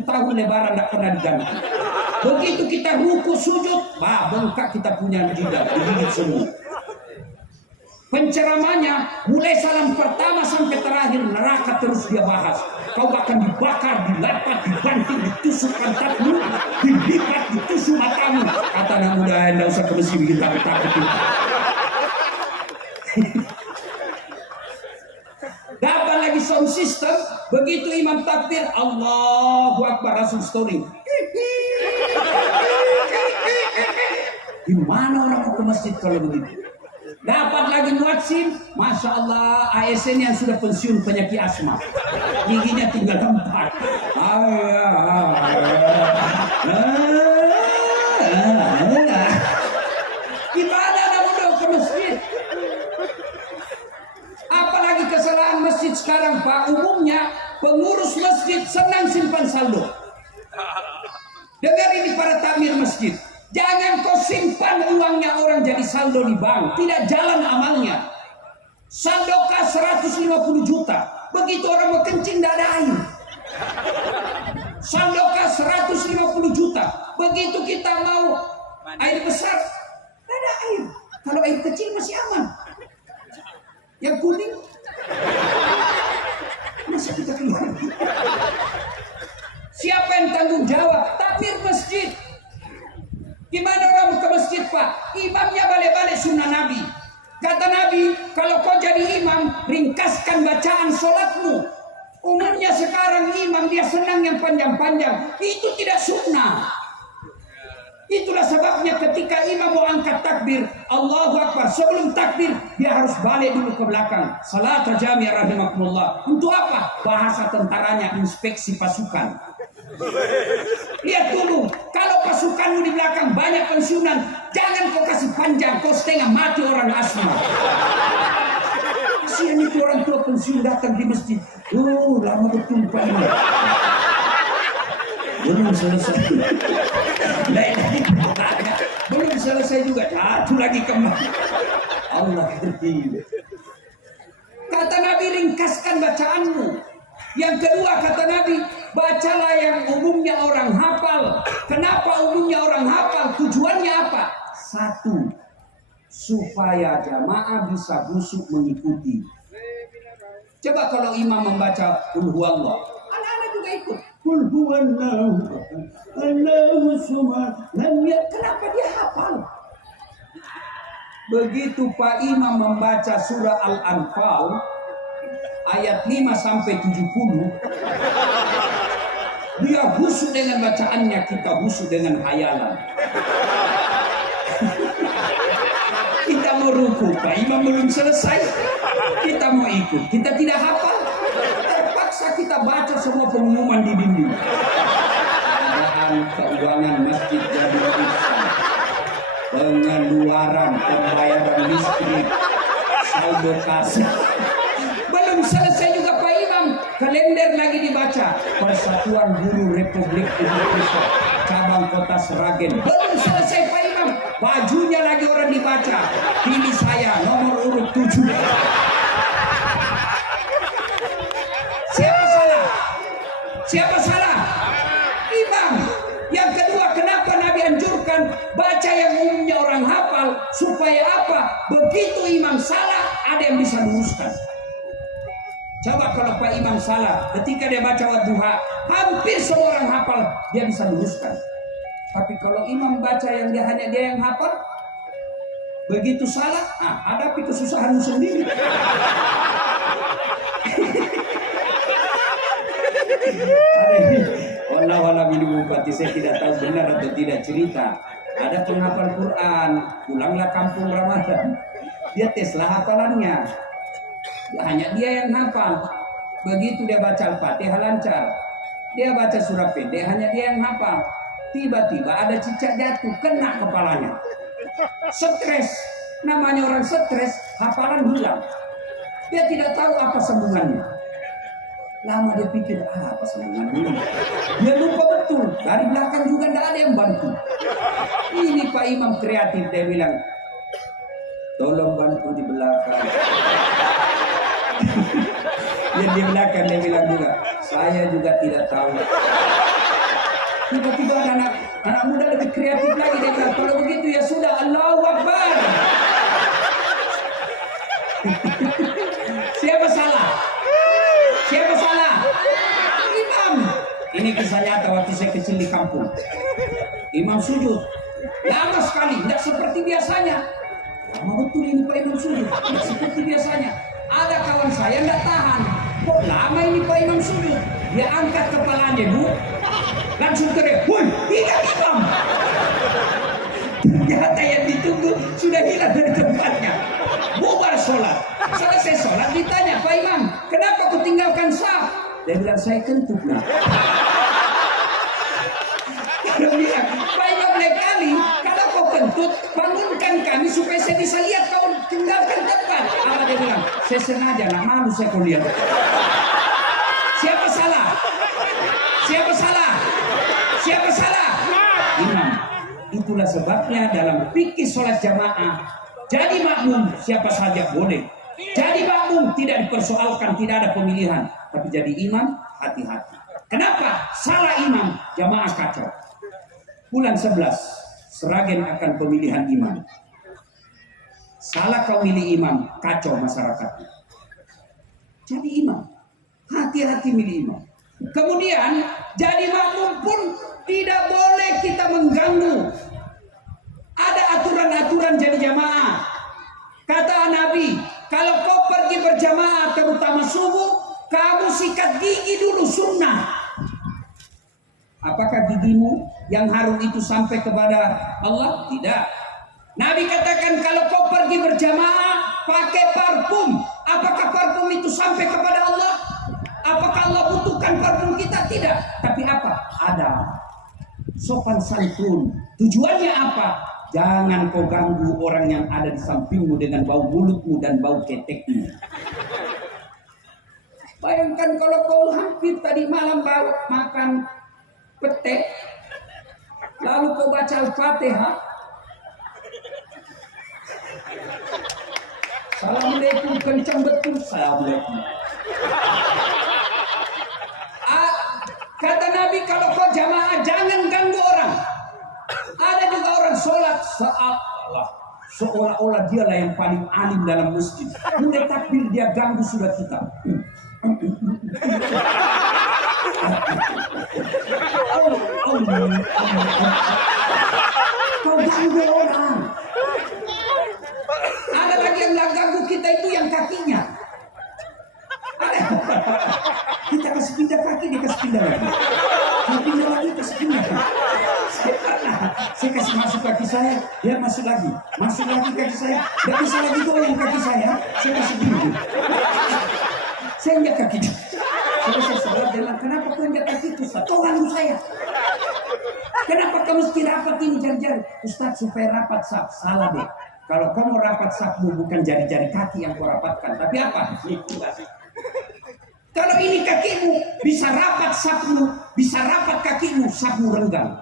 tahun lebaran tidak pernah diganti. Begitu kita ruku sujud, bengkak kita punya jidat, digigit semua. Penceramanya mulai salam pertama sampai terakhir neraka terus dia bahas. Kau akan dibakar, dilapat, dibanting, ditusuk pantatmu, dilipat, ditusuk matamu. Kata anak muda, tidak usah ke masjid bikin takut-takut. Dapat lagi sound system, begitu imam takbir, Allahu Akbar, langsung story. Gimana orang mau ke masjid kalau begitu? Dapat lagi muadzin, Masya Allah, ASN yang sudah pensiun penyakit asma, giginya tinggal 4. Gimana orang mau ke masjid? Apalagi kesalahan masjid sekarang, Pak. Umumnya pengurus masjid senang simpan saldo. Dengar ini para takmir masjid. Jangan kau simpan uangnya orang jadi saldo di bank. Tidak jalan amalnya. Saldo kas 150 juta. Begitu orang mau kencing tidak ada air. Saldo kas 150 juta. Begitu kita mau air besar, tidak ada air. Kalau air kecil masih aman. Yang kuning, masa kita keluar? Siapa yang tanggung jawab? Takmir masjid. Gimana orang ke masjid, Pak? Imamnya balik-balik sunnah Nabi. Kata Nabi, kalau kau jadi imam, ringkaskan bacaan sholatmu. Umumnya sekarang imam dia senang yang panjang-panjang. Itu tidak sunnah. Itulah sebabnya ketika imam mau angkat takbir, Allahu Akbar, sebelum takbir dia harus balik dulu ke belakang. Salat jami'ah rahimakumullah. Untuk apa? Bahasa tentaranya inspeksi pasukan. Lihat dulu, kalau pasukanmu di belakang banyak pensiunan, jangan kau kasih panjang, kau setengah mati orang asma. Kasihan itu orang tua pensiun datang di masjid. Lama bertumpah ini. Belum selesai. Belum selesai juga, jatuh lagi kembali. Allah berhenti. Kata Nabi, ringkaskan bacaanmu. Yang kedua kata Nabi, bacalah yang umumnya orang hafal. Kenapa umumnya orang hafal? Tujuannya apa? 1, supaya jamaah bisa busuk mengikuti. Coba kalau imam membaca Qul huwallah, anak-anak juga ikut. Qul huwallahu Allahu samad. Kenapa dia hafal? Begitu Pak Imam membaca surah Al-Anfal ayat 5 sampai 70, dia khusyuk dengan bacaannya, kita khusyuk dengan hayalan. mau ruku, Pak Imam belum selesai. Kita mau ikut, kita tidak hafal. Terpaksa kita baca semua pengumuman di dinding. Pengadaan keuangan Masjid Jamiah Ihsan, pengeluaran pembayaran listrik, saldo kas. Belum selesai juga Pak Imam, kalender lagi dibaca. Persatuan Guru Republik Indonesia cabang Kota Sragen. Belum selesai Pak Imam, bajunya lagi orang dibaca. Pilih saya nomor urut 7. Siapa salah? Siapa salah? Imam. Yang kedua, kenapa Nabi anjurkan baca yang umumnya orang hafal? Supaya apa? Begitu imam salah, ada yang bisa luruskan. Coba kalau Pak Imam salah, ketika dia baca wadduha, hampir semua orang hafal, dia bisa luruskan. Tapi kalau imam baca yang hanya dia yang hafal, begitu salah, hadapi kesusahanmu sendiri. Walau minum bupati, saya tidak tahu benar atau tidak cerita. Ada penghafal Quran, pulanglah kampung Ramadan, dia teslah hafalannya. Hanya dia yang hafal. Begitu dia baca Al-Fatihah lancar, dia baca surah pendek, hanya dia yang hafal. Tiba-tiba ada cicak jatuh, kena kepalanya. Stres, namanya orang stres, hafalan hilang. Dia tidak tahu apa sambungannya. Lama dia pikir, apa sambungan ini? Dia lupa betul, dari belakang juga tidak ada yang bantu. Ini Pak Imam kreatif, dia bilang, tolong bantu di belakang. Yang di belakang dia bilang juga, saya juga tidak tahu. Tiba-tiba anak muda lebih kreatif lagi, dia bilang, kalau begitu ya sudah, Allahu Akbar. Siapa salah? Siapa salah? Imam. Ini kisah nyata waktu saya kecil di kampung. Imam sujud lama sekali, tidak seperti biasanya. Lama betul ini Pak Imam sujud, tidak seperti biasanya. Ada kawan saya tidak tahan. Kok lama ini Pak Imam sujud? Dia angkat kepalanya, Bu. Langsung teriak, "Woi, ingat Imam!" Ternyata yang ditunggu sudah hilang dari tempatnya. Bubar sholat. Selesai sholat ditanya, "Pak Imam, kenapa kau tinggalkan saf?" Dia bilang, "Saya kentut, Nak." Dia bilang, "Pak Imam, lain kali kalau kau kentut, bangunkan kami supaya saya bisa lihat kau tinggalkan tempat." Apa dia bilang? "Saya sengaja, nak malu saya kau lihat." Siapa salah? Siapa salah? Siapa salah? Imam. Itulah sebabnya dalam fikih sholat jamaah, jadi makmum siapa saja boleh. Jadi makmum tidak dipersoalkan, tidak ada pemilihan. Tapi jadi imam, hati-hati. Kenapa? Salah imam, jamaah kacau. Bulan 11, Sragen akan pemilihan imam. Salah kau milih imam, kacau masyarakatnya. Jadi imam, hati-hati milih imam. Kemudian jadi makmum pun tidak boleh kita mengganggu. Ada aturan-aturan jadi jamaah. Kata Nabi, kalau kau pergi berjamaah terutama subuh, kamu sikat gigi dulu, sunnah. Apakah gigimu yang harum itu sampai kepada Allah? Tidak. Nabi katakan kalau kau pergi berjamaah pakai parfum, apakah parfum itu sampai kepada Allah? Apakah Allah butuhkan parfum kita? Tidak. Tapi apa? Ada sopan santun. Tujuannya apa? Jangan kau ganggu orang yang ada di sampingmu dengan bau mulutmu dan bau ketekmu. Bayangkan kalau kau hampir tadi malam makan pete, lalu kau baca Al-Fatihah, Assalamualaikum, kencang betul, Assalamualaikum. Kata Nabi, kalau kau jamaah jangan ganggu orang. Ada juga orang sholat seolah-olah dialah yang paling alim dalam masjid. Mulai takbir dia ganggu sudah kita. Kau ganggu orang. Ada lagi yang ganggu kita itu yang kakinya. Ada. Kita kasih pindah kaki, dia kasih pindah lagi. Pindah lagi, kasih pindah. Saya kasih masuk kaki saya, dia masuk lagi kaki saya, nggak bisa lagi goyang kaki saya kasih gini. Saya injak kaki. Saya salah bilang, kenapa kau injak kaki itu? Kau ganggu saya. Kenapa kamu mesti rapat ini jari-jari? Ustaz, supaya rapat sap. Salah deh. Kalau kamu rapat sapmu bukan jari-jari kaki yang kau rapatkan, tapi apa? Kalau ini kakimu bisa rapat sapmu, bisa rapat kakimu, sapmu renggang.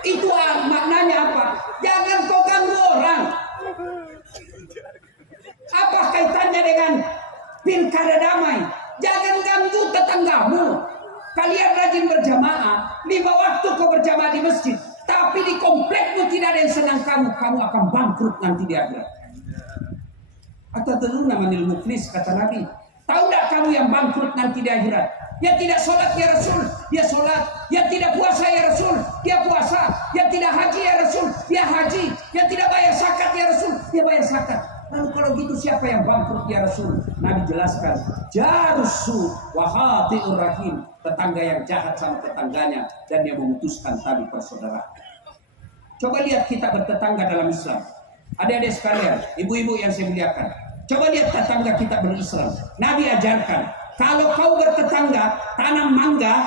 Itu maknanya apa? Jangan kau ganggu orang. Apa kaitannya dengan pilkada damai? Jangan ganggu tetanggamu. Kalian rajin berjamaah, 5 waktu kau berjamaah di masjid, tapi di komplekmu tidak ada yang senang kamu akan bangkrut nanti di akhirat. Atau teruna manil muflis, kata Nabi. Tahu tidak kamu yang bangkrut nanti di akhirat? Yang tidak sholat ya Rasul, dia sholat. Yang tidak puasa ya Rasul, dia puasa. Yang tidak haji ya Rasul, dia haji. Yang tidak bayar zakat ya Rasul, dia bayar zakat. Lalu kalau gitu siapa yang bangkrut ya Rasul? Nabi jelaskan, jarusu wahatiur rahim, tetangga yang jahat sama tetangganya dan yang memutuskan tali persaudaraan. Coba lihat kita bertetangga dalam Islam. Adik-adik sekalian, ibu-ibu yang saya muliakan, coba lihat tetangga kita berislam. Nabi ajarkan, kalau kau bertetangga tanam mangga,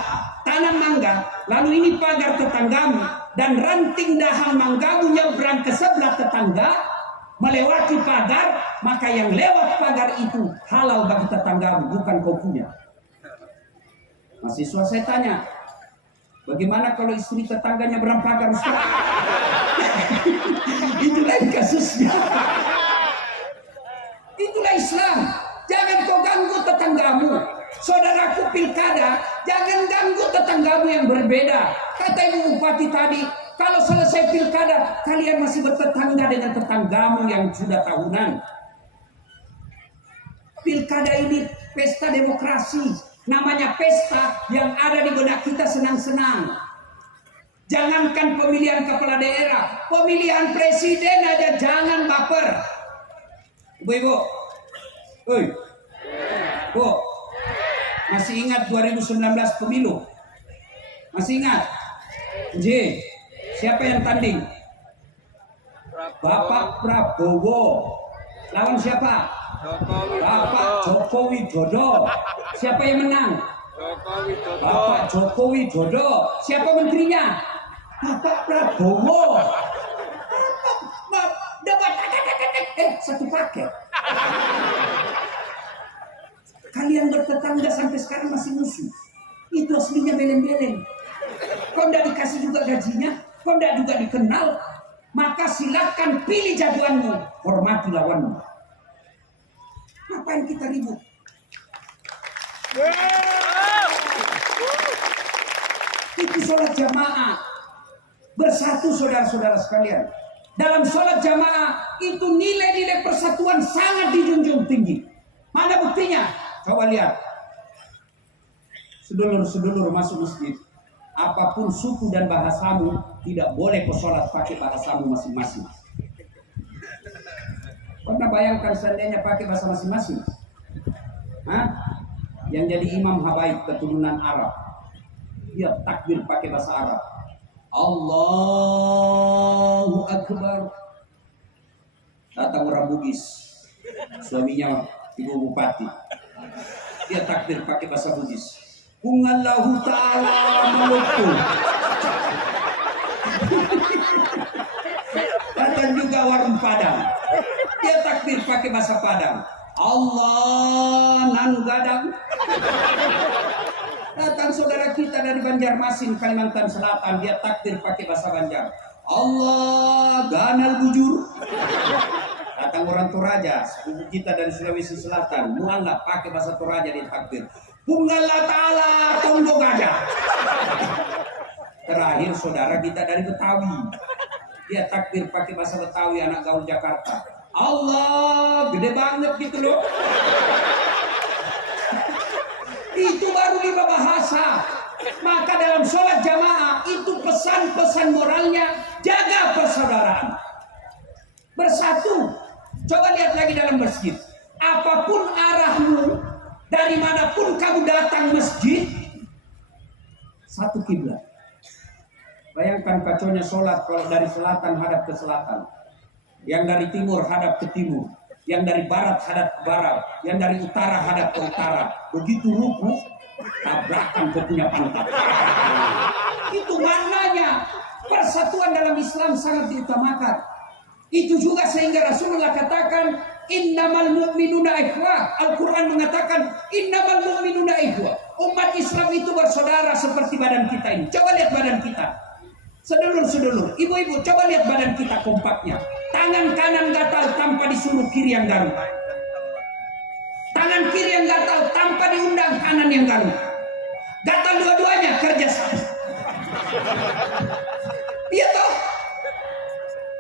lalu ini pagar tetanggamu dan ranting dahan manggamu nyebrang ke sebelah tetangga, melewati pagar, maka yang lewat pagar itu halal bagi tetanggamu, bukan kau punya. Mahasiswa saya tanya, bagaimana kalau istri tetangganya berang pagar? Itu lain kasusnya. Itulah Islam. Jangan kau ganggu tetanggamu. Saudaraku pilkada, jangan ganggu tetanggamu yang berbeda. Kata Ibu Bupati tadi, kalau selesai pilkada, kalian masih bertetangga dengan tetanggamu yang sudah tahunan. Pilkada ini pesta demokrasi. Namanya pesta yang ada di benak kita senang-senang. Jangankan pemilihan kepala daerah, pemilihan presiden aja jangan baper. Ibu-ibu, Bu, masih ingat 2019 pemilu? Masih ingat? J, siapa yang tanding? Bapak Prabowo. Lawan siapa? Bapak Joko Widodo. Siapa yang menang? Bapak Joko Widodo. Siapa menterinya? Bapak Prabowo. Debat satu paket. Kalian bertetangga sampai sekarang masih musuh. Itu aslinya beleng-beleng. Kau tidak dikasih juga gajinya, kau tidak juga dikenal, maka silakan pilih jagoanmu, hormati lawanmu. Ngapain kita ribut? Itu sholat jamaah. Bersatu saudara-saudara sekalian. Dalam sholat jamaah itu nilai-nilai persatuan sangat dijunjung tinggi. Mana buktinya? Coba lihat. Sedulur-sedulur masuk masjid. Apapun suku dan bahasamu, tidak boleh kau sholat pakai bahasamu masing-masing. Pernah bayangkan seandainya pakai bahasa masing-masing? Yang jadi imam habaib keturunan Arab, dia takbir pakai bahasa Arab. Allahu Akbar. Datang orang Bugis, suaminya Ibu Bupati, dia takbir pakai bahasa Bugis. Kungallahu ta'ala maluku. Datang juga warung Padang, dia takbir pakai bahasa Padang. Allah nan gadang. Datang saudara kita dari Banjarmasin, Kalimantan Selatan, dia takbir pakai bahasa Banjar. Allah ganal bujur. Datang orang Toraja, sepupu kita dari Sulawesi Selatan, mualaf pakai bahasa Toraja, dia takbir. Punggala ta'ala tonggo gajah. Terakhir saudara kita dari Betawi, dia takbir pakai bahasa Betawi, anak gaul Jakarta. Allah gede banget gitu loh. Itu baru 5 bahasa. Maka dalam sholat jamaah itu pesan-pesan moralnya, jaga persaudaraan, bersatu. Coba lihat lagi dalam masjid, apapun arahmu, Dari manapun kamu datang masjid, satu kiblat. Bayangkan kacaunya sholat kalau dari selatan hadap ke selatan, yang dari timur hadap ke timur, yang dari barat hadap ke barat, yang dari utara hadap ke utara. Begitu ruku, tabrakan kau punya pantat. Itu maknanya. Persatuan dalam Islam sangat diutamakan. Itu juga sehingga Rasulullah katakan, innamal mu'minuna ikhwah. Al-Quran mengatakan, innamal mu'minuna ikhwah. Umat Islam itu bersaudara seperti badan kita ini. Coba lihat badan kita. Sedulur-sedulur, ibu-ibu, coba lihat badan kita kompaknya. Tangan kanan gatal tanpa disuruh kiri yang garuk. Tangan kiri yang gatal tanpa diundang kanan yang garuk. Gatal dua-duanya kerja sama. Iya toh?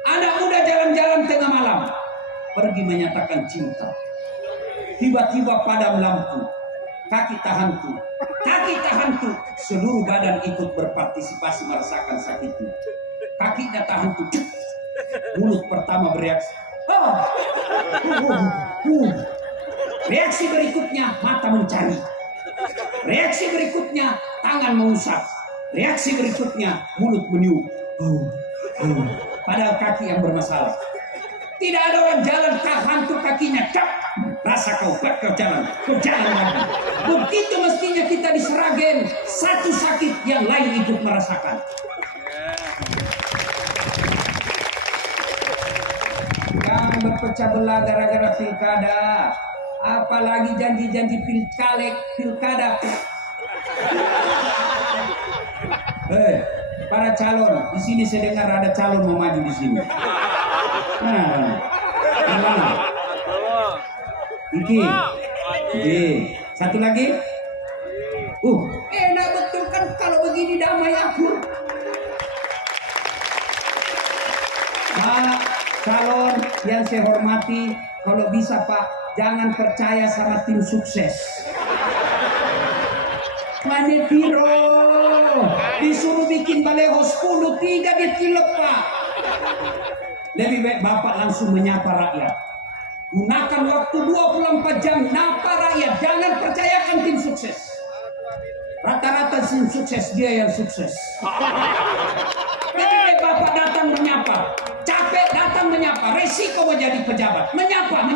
Anak muda jalan-jalan tengah malam, pergi menyatakan cinta. Tiba-tiba padam lampu, kaki tahantu, seluruh badan ikut berpartisipasi merasakan sakitnya. Kaki tahantu, mulut pertama bereaksi. Reaksi berikutnya mata mencari. Reaksi berikutnya tangan mengusap. Reaksi berikutnya mulut meniup. Padahal kaki yang bermasalah. Tidak ada orang jalan hantu kakinya cap. Rasa kau jalan lagi. Begitu mestinya kita diseragen. Satu sakit yang lain ikut merasakan. Jangan berpecah belah gara-gara pilkada. Apalagi janji-janji pilkada. Para calon, di sini saya dengar ada calon mau maju di sini. Iki. Satu lagi. Enak betul kan kalau begini damai akur. Pak calon yang saya hormati, kalau bisa Pak, jangan percaya sama tim sukses. Manetiro disuruh bikin baleho 10, 3 dia tilep Pak. Lebih baik Bapak langsung menyapa rakyat. Gunakan waktu 24 jam napa rakyat. Jangan percayakan tim sukses. Rata-rata tim sukses dia yang sukses. Lebih baik Bapak datang menyapa. Capek datang menyapa. Resiko mau jadi pejabat. Menyapa.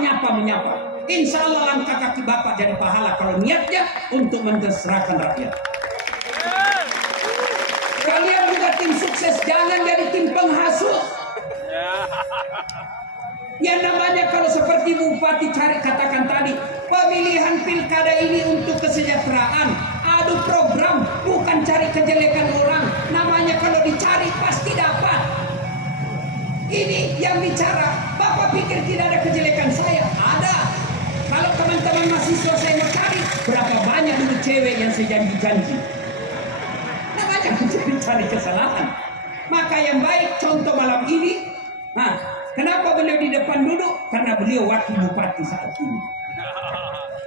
Insya Allah langkah kaki Bapak jadi pahala kalau niatnya untuk menserahkan rakyat. Kalian juga tim sukses, jangan jadi tim penghasut. Yang namanya kalau seperti Bupati cari katakan tadi, pemilihan pilkada ini untuk kesejahteraan. Adu program, bukan cari kejelekan orang. Namanya kalau dicari pasti dapat. Ini yang bicara, Bapak pikir tidak ada kejelekan saya? Ada. Kalau teman-teman mahasiswa saya mau cari, berapa banyak dulu cewek yang saya janji-janji. Namanya cari kesalahan. Maka yang baik contoh malam ini. Nah, kenapa beliau di depan duduk? Karena beliau wakil bupati saat ini.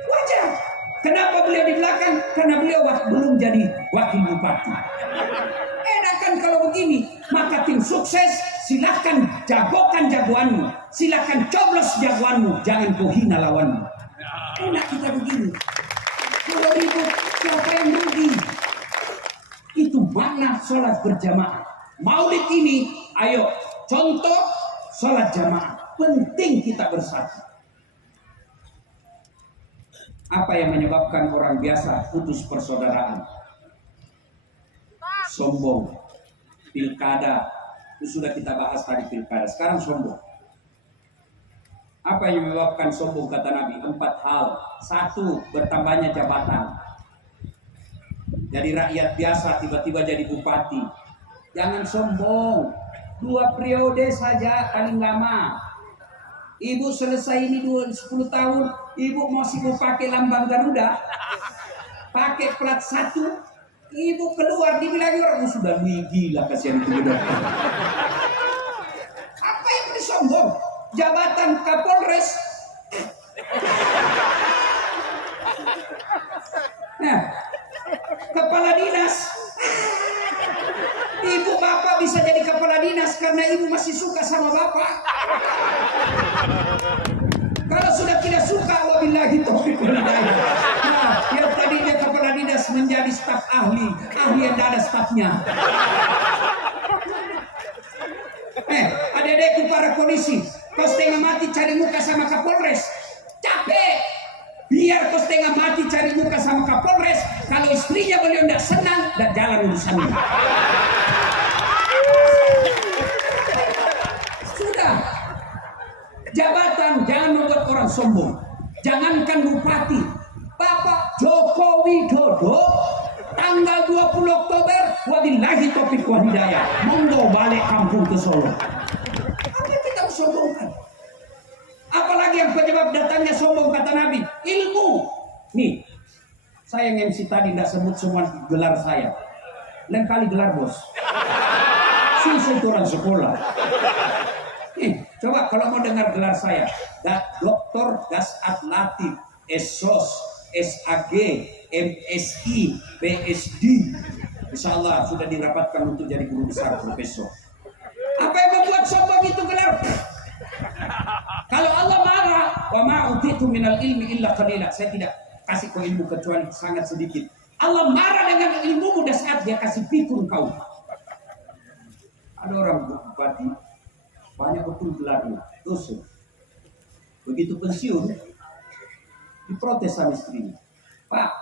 Wajar. Kenapa beliau di belakang? Karena beliau belum jadi wakil bupati. Enak kan kalau begini. Maka tim sukses, silakan jagokan jagoanmu. Silakan coblos jagoanmu. Jangan kau hina lawanmu. Enak kita begini. Kalau ribut, siapa yang rugi? Itu makna sholat berjamaah. Maulid ini, ayo contoh sholat jamaah. Penting kita bersatu. Apa yang menyebabkan orang biasa putus persaudaraan? Sombong. Pilkada. Itu sudah kita bahas tadi pilkada. Sekarang sombong. Apa yang menyebabkan sombong kata Nabi? 4 hal. 1, bertambahnya jabatan. Jadi rakyat biasa tiba-tiba jadi bupati. Jangan sombong. 2 periode saja paling lama. Ibu selesai ini 10 tahun. Ibu masih mau pakai lambang Garuda. Pakai plat 1. Ibu keluar dibilang orang sudah gila kasihan itu. Apa yang disombong? Jabatan Kapolres. Nah, kepala dinas. Ibu bapak bisa jadi kepala dinas karena ibu masih suka sama bapak. Kalau sudah tidak suka, wabillahi taufiq wal hidayah. Nah, stafnya. Adik-adikku para polisi, kau setengah mati cari muka sama Kapolres, capek. Biar kau setengah mati cari muka sama Kapolres, kalau istrinya beliau tidak senang, dan jalan urusannya. Sudah. Jabatan jangan membuat orang sombong. Jangankan bupati, Bapak Joko Widodo tanggal 20 Oktober wabillahi taufiq wal hidayah monggo balik kampung ke Solo. Apa yang kita sombongkan? Apalagi yang penyebab datangnya sombong kata Nabi, ilmu. Nih, saya yang MC tadi tidak sebut semua gelar saya. Lain kali gelar bos. Susah itu orang sekolah. Nih, coba kalau mau dengar gelar saya, Doktor Dasat Latif, SOS, SAG, MSI, PSD. Insya Allah sudah dirapatkan untuk jadi guru besar profesor. Apa yang membuat sombong itu gelar? Kalau Allah marah, wa ma utitu minal ilmi illa qalila. Saya tidak kasih kau ilmu kecuali sangat sedikit. Allah marah dengan ilmu pada saat dia kasih pikun kau. Ada orang bupati banyak betul gelarnya, terus begitu pensiun diprotes sama istrinya. Pak,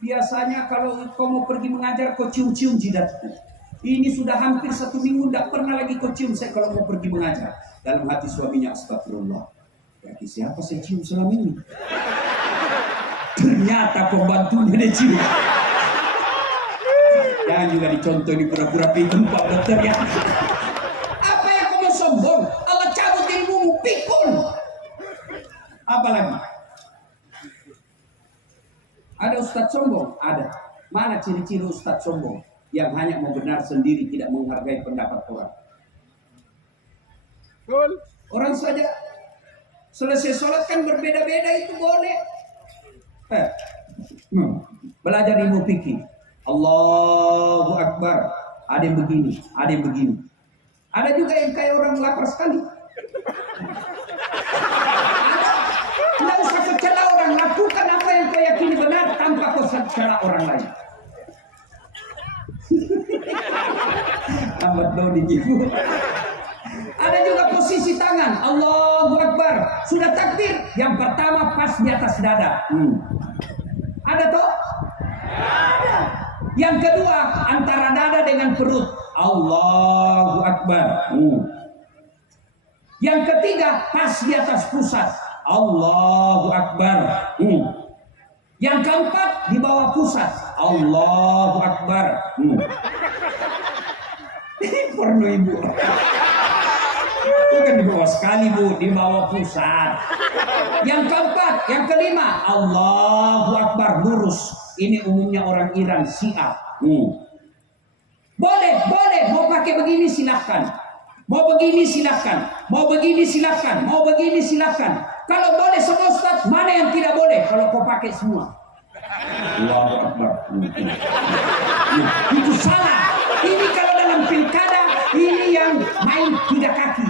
biasanya kalau kau mau pergi mengajar kau cium-cium jidatku. Ini sudah hampir 1 minggu tidak pernah lagi kau cium saya kalau mau pergi mengajar. Dalam hati suaminya, astagfirullah. Bagi siapa saya cium selama ini? Ternyata pembantunya dia cium. Jangan juga dicontoh di pura-pura pikun Pak Dokter ya. Apa yang kau mau sombong? Allah cabut ilmumu, pikun. Apa lagi? Ada ustadz sombong? Ada. Mana ciri-ciri ustadz sombong? Yang hanya mau benar sendiri, tidak menghargai pendapat orang. Orang saja selesai sholat kan berbeda-beda, itu boleh. Belajar ilmu fikih. Allahu Akbar. Ada yang begini, ada yang begini. Ada juga yang kayak orang lapar sekali. Tidak usah kau cela orang, lakukan apa yang kau yakini benar tanpa kau cela orang lain. Lambat dong dijibu. Ada juga posisi tangan, Allahu Akbar. Sudah takbir, yang pertama pas di atas dada. Ada toh? Ada. Yang kedua antara dada dengan perut, Allahu Akbar. Yang ketiga pas di atas pusat, Allahu Akbar. Yang keempat di bawah pusat, Allahu Akbar. Porno ibu. Bukan di bawah sekali bu, di bawah pusat. Yang keempat, yang kelima, Allahu Akbar lurus. Ini umumnya orang Iran Syiah. Boleh, boleh. Mau pakai begini silahkan. Mau begini silahkan. Mau begini silahkan. Mau begini silahkan. Kalau boleh semua Ustaz, mana yang tidak boleh? Kalau kau pakai semua. Allahu Akbar. Itu salah. Ini kalau dalam pilkada, ini yang main 3 kaki.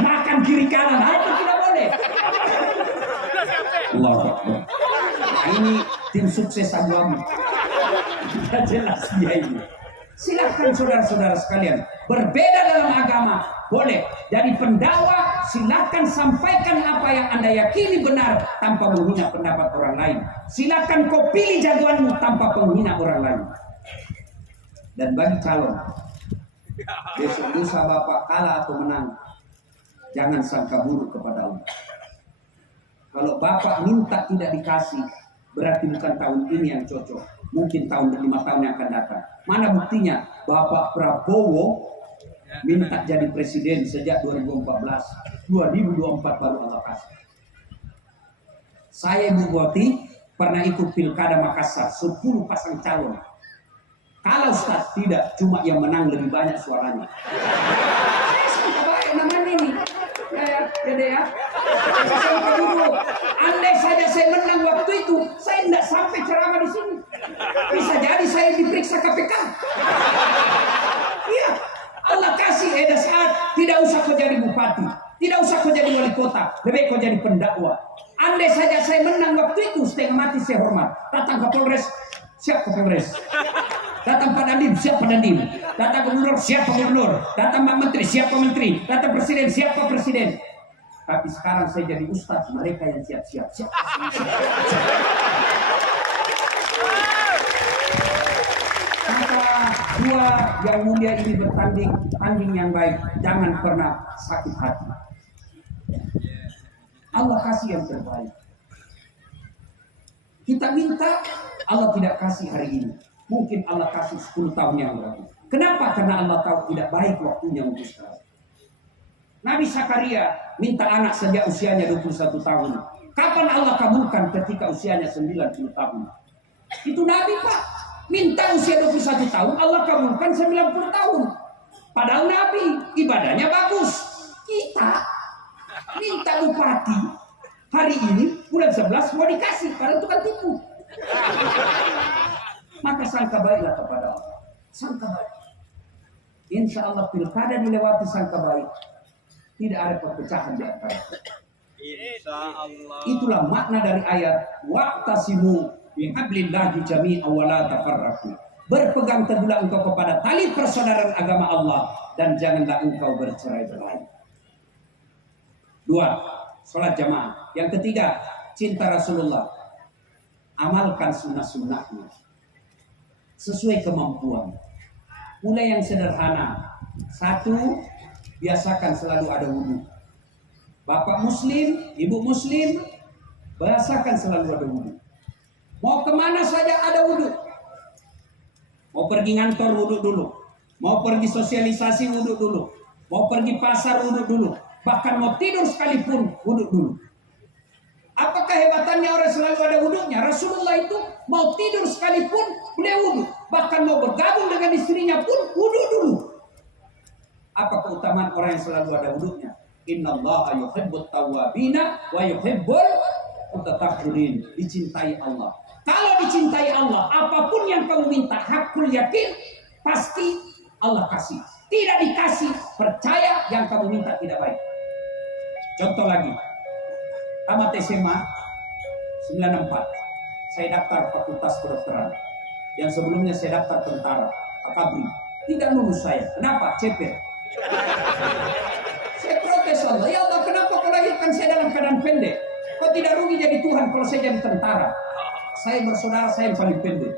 Makan kiri kanan, itu tidak boleh. Allahu Akbar. Nah, ini tim sukses Abu-Abu. Tidak jelas dia ini. Silahkan saudara-saudara sekalian, berbeda dalam agama boleh. Jadi pendakwah silahkan sampaikan apa yang Anda yakini benar tanpa menghina pendapat orang lain. Silahkan kau pilih jagoanmu tanpa menghina orang lain. Dan bagi calon, besok lusa Bapak kalah atau menang, jangan sangka buruk kepada Allah. Kalau Bapak minta tidak dikasih, berarti bukan tahun ini yang cocok. Mungkin tahun 5 tahun yang akan datang. Mana buktinya? Bapak Prabowo minta jadi presiden sejak 2014. 2024 baru Allah kasih. Saya Ibu Boti pernah ikut pilkada Makassar, 10 pasang calon. Kalau Ustaz tidak, cuma yang menang lebih banyak suaranya. Saya baik namanya ini. Ya, ya. Saya dulu. Andai saja saya menang waktu itu, saya tidak sampai ceramah di sini. Bisa jadi saya diperiksa KPK. Iya, Allah kasih saat tidak usah kau jadi bupati, tidak usah kau jadi wali kota, lebih kau jadi pendakwah. Andai saja saya menang waktu itu, setengah mati saya hormat. Datang ke Polres, siap Kapolres. Datang Pak Dandim, siap Pak Dandim. Datang Gubernur, siap Pak Gubernur. Datang Pak Menteri, siap Pak Menteri. Datang Presiden, siap Pak Presiden. Tapi sekarang saya jadi ustaz, mereka yang siap-siap. Kata dua yang mulia ini bertanding, tanding yang baik. Jangan pernah sakit hati. Allah kasih yang terbaik. Kita minta, Allah tidak kasih hari ini. Mungkin Allah kasih 10 tahun yang lalu. Kenapa? Karena Allah tahu tidak baik waktunya untuk sekarang. Nabi Zakaria minta anak sejak usianya 21 tahun. Kapan Allah kabulkan? Ketika usianya 90 tahun. Itu Nabi Pak. Minta usia 21 tahun, Allah kabulkan 90 tahun. Padahal Nabi ibadahnya bagus. Kita minta bupati hari ini bulan 11 mau dikasih. Padahal itu kan tipu. Maka sangka baiklah kepada Allah. Sangka baik. Insya Allah pilkada dilewati sangka baik. Tidak ada perpecahan di antara. Itulah makna dari ayat wa'tasimu bihablillahi jami'an wa la tafarraqu. Berpegang teguhlah engkau kepada tali persaudaraan agama Allah dan janganlah engkau bercerai-berai. 2. Salat jamaah. Yang ketiga, cinta Rasulullah. Amalkan sunnah-sunnahnya sesuai kemampuan. Mulai yang sederhana. 1. Biasakan selalu ada wudhu. Bapak muslim, ibu muslim, biasakan selalu ada wudhu. Mau kemana saja ada wudhu. Mau pergi ngantor wudhu dulu. Mau pergi sosialisasi wudhu dulu. Mau pergi pasar wudhu dulu. Bahkan mau tidur sekalipun wudhu dulu. Apa kehebatannya orang selalu ada wudhunya? Rasulullah itu mau tidur sekalipun beliau wudhu. Bahkan mau bergabung dengan istrinya pun wudhu dulu. Apa keutamaan orang yang selalu ada wudhunya? Innallaha yuhibbut tawwabina wa yuhibbul mutatahhirin. Dicintai Allah. Kalau dicintai Allah, apapun yang kamu minta, hakul yakin, pasti Allah kasih. Tidak dikasih, percaya yang kamu minta tidak baik. Contoh lagi. Tamat SMA 94. Saya daftar fakultas kedokteran. Yang sebelumnya saya daftar tentara, Akabri. Tidak lulus saya. Kenapa? Cepet. Saya protes Allah. Ya Allah, kenapa kau lahirkan saya dalam keadaan pendek? Kau tidak rugi jadi Tuhan kalau saya jadi tentara. Saya bersaudara saya yang paling pendek.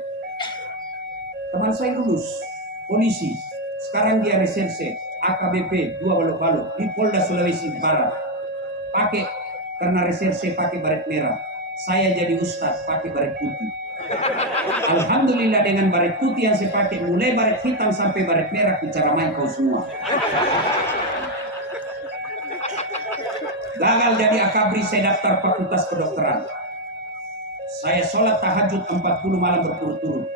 Teman saya lulus polisi. Sekarang dia reserse AKBP 2 balok-balok di Polda Sulawesi Barat. Pakai karena reserse pakai baret merah. Saya jadi ustaz pakai baret putih. Alhamdulillah dengan baret putih yang saya pakai, mulai baret hitam sampai baret merah, bicara main kau semua. Gagal jadi akabri, saya daftar fakultas kedokteran. Saya sholat tahajud 40 malam berturut-turut.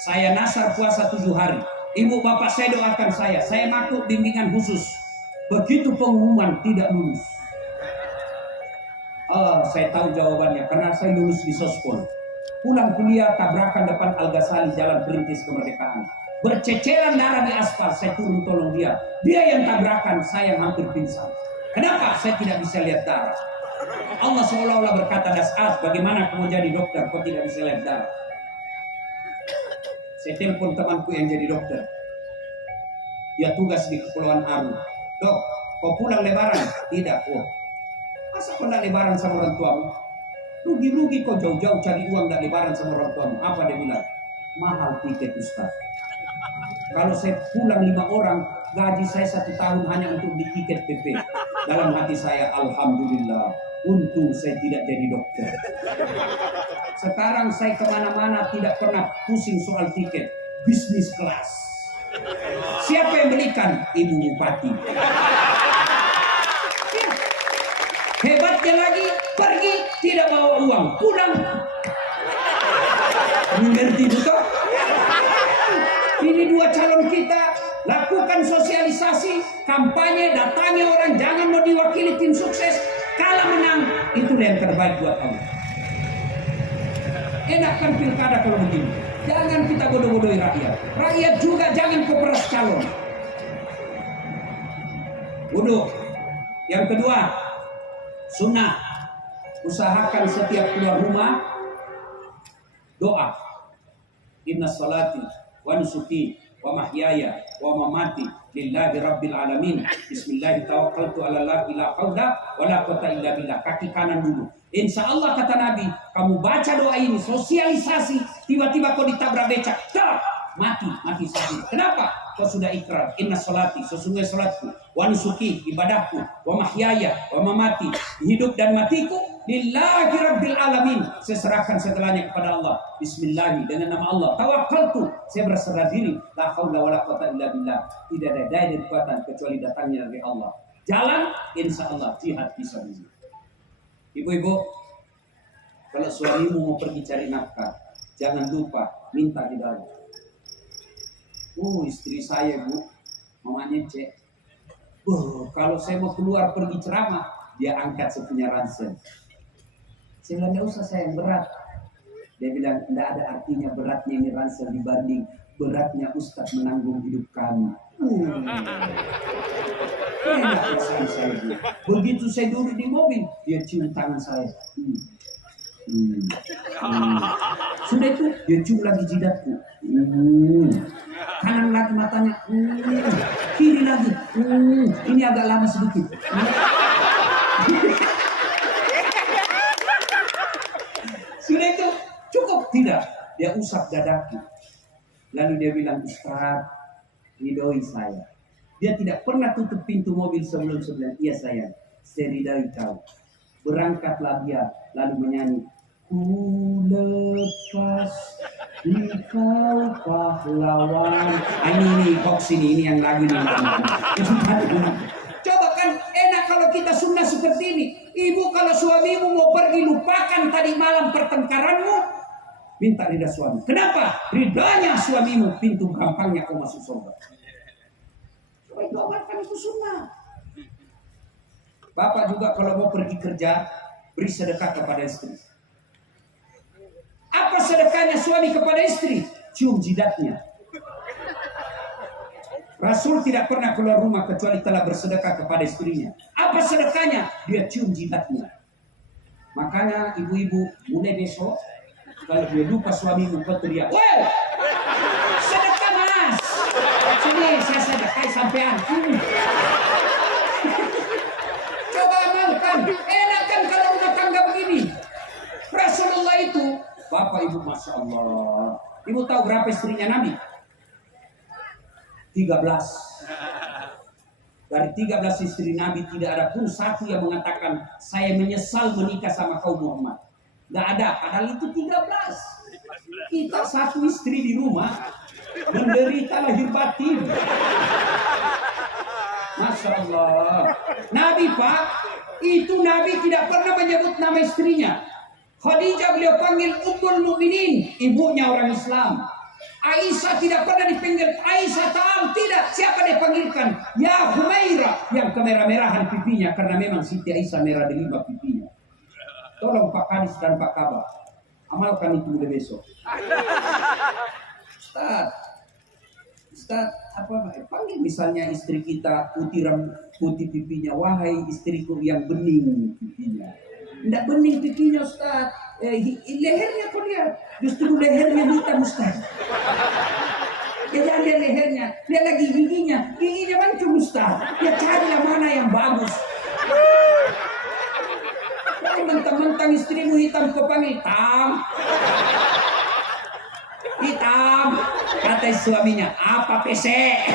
Saya nasar puasa 7 hari. Ibu bapak saya doakan saya masuk bimbingan khusus. Begitu pengumuman tidak lulus. Saya tahu jawabannya karena saya lulus di Sospol. Pulang kuliah tabrakan depan Al-Ghazali Jalan Perintis Kemerdekaan. Berceceran darah di aspal, saya turun tolong dia. Dia yang tabrakan, saya hampir pingsan. Kenapa? Saya tidak bisa lihat darah. Allah seolah-olah berkata, Das'ad, bagaimana kamu jadi dokter? Kau tidak bisa lihat darah. Saya telepon temanku yang jadi dokter. Dia tugas di Kepulauan Aru. Dok, kau pulang lebaran? Tidak. Oh, masa kau tidak lebaran sama orang tuamu? Rugi-rugi kau jauh-jauh cari uang tidak lebaran sama orang tuamu. Apa dia bilang? Mahal tiket Ustaz. Kalau saya pulang 5 orang, gaji saya 1 tahun hanya untuk di tiket PP. Dalam hati saya, Alhamdulillah, untung saya tidak jadi dokter. Sekarang saya kemana-mana tidak pernah pusing soal tiket. Bisnis kelas. Siapa yang belikan? Ibu Bupati. Ya. Hebatnya lagi, pergi tidak bawa uang, pulang. Mengerti betul? Ini 2 calon kita lakukan sosialisasi, kampanye, datangi orang, jangan mau diwakili tim sukses, kalah menang, itulah yang terbaik buat kamu. Enakan pilkada kalau begini. Jangan kita bodoh-bodohi rakyat. Rakyat juga jangan koperas calon. Bodoh. Yang kedua, sunnah. Usahakan setiap keluar rumah doa. Inna salati wa nusuki wa mahyaya wa mamati lillahi rabbil alamin. Bismillah tawakkaltu ala la ilaha haula wa la quwwata illa billah. Kaki kanan dulu. Insya Allah kata Nabi, kamu baca doa ini, sosialisasi, tiba-tiba kau ditabrak becak, mati sakit. Kenapa? Kau sudah ikrar, inna salati, sesungguhnya salatku, wa nusuki, ibadahku, wa mahyaya, wa mamati, hidup dan matiku, lillahi rabbil alamin. Saya serahkan segalanya kepada Allah. Bismillah, dengan nama Allah. Tawakkaltu, saya berserah diri. La haula wa la quwwata illa billah. Tidak ada daya dan kekuatan kecuali datangnya dari Allah. Jalan, insya Allah jihad fisabilillah. Ibu-ibu, kalau suamimu mau pergi cari nafkah, jangan lupa minta di dalam. Istri saya bu, mamanya cek. Kalau saya mau keluar pergi ceramah, dia angkat sepunya ransel. Saya bilang, tidak usah saya yang berat. Dia bilang, tidak ada artinya beratnya ini ransel dibanding beratnya Ustadz menanggung hidup kami. Enak perasaan saya bu. Begitu saya duduk di mobil, dia cium tangan saya. Sudah itu, dia cium lagi jidatku. Kanan lagi matanya, kiri lagi, ini agak lama sedikit. Sudah itu cukup tidak? Dia usap dadaku. Lalu dia bilang, Ustaz, ini doi saya. Dia tidak pernah tutup pintu mobil sebelum bilang, iya sayang, saya ridai kau. Berangkatlah dia, lalu menyanyi, ku lepas di kau pahlawan. Ini box ini yang lagu ini. Coba kan enak kalau kita sunnah seperti ini. Ibu kalau suamimu mau pergi, lupakan tadi malam pertengkaranmu, minta ridha suami. Kenapa? Ridhanya suamimu pintu gampangnya kau masuk surga. Coba itu amalkan, itu sunnah. Bapak juga kalau mau pergi kerja, beri sedekah kepada istri. Apa sedekahnya suami kepada istri? Cium jidatnya. Rasul tidak pernah keluar rumah kecuali telah bersedekah kepada istrinya. Apa sedekahnya? Dia cium jidatnya. Makanya ibu-ibu mulai besok, kalau dia lupa suamimu, kau teriak, "Woi, sedekah mas! Sini saya sedekah sampean." Coba amalkan. Enak kan kalau rumah tangga begini. Rasulullah itu, Bapak Ibu, Masya Allah. Ibu tahu berapa istrinya Nabi? 13. Dari 13 istri Nabi tidak ada pun satu yang mengatakan saya menyesal menikah sama kau Muhammad. Tidak ada, padahal itu 13. Kita satu istri di rumah menderita lahir batin. Masya Allah. Nabi Pak, itu Nabi tidak pernah menyebut nama istrinya. Khadijah beliau panggil Ummul Mukminin, ibunya orang Islam. Aisyah tidak pernah dipanggil Aisyah, tidak. Siapa dia panggilkan? Ya Humaira, yang kemerah-merahan pipinya karena memang Siti Aisyah merah di 5 pipinya. Tolong Pak Kadis dan Pak Kabah, amalkan itu mulai besok. Ustaz, apa? Panggil misalnya istri kita putih pipinya, wahai istriku yang bening pipinya. Tidak bening pipinya Ustaz. Lehernya kau lihat, justru lehernya hitam Ustaz. Ya jangan lihat lehernya, lihat lagi giginya mancung Ustaz. Ya carilah mana yang bagus. Kalau mentang-mentang istrimu hitam kau panggil hitam, kata suaminya, apa pesek?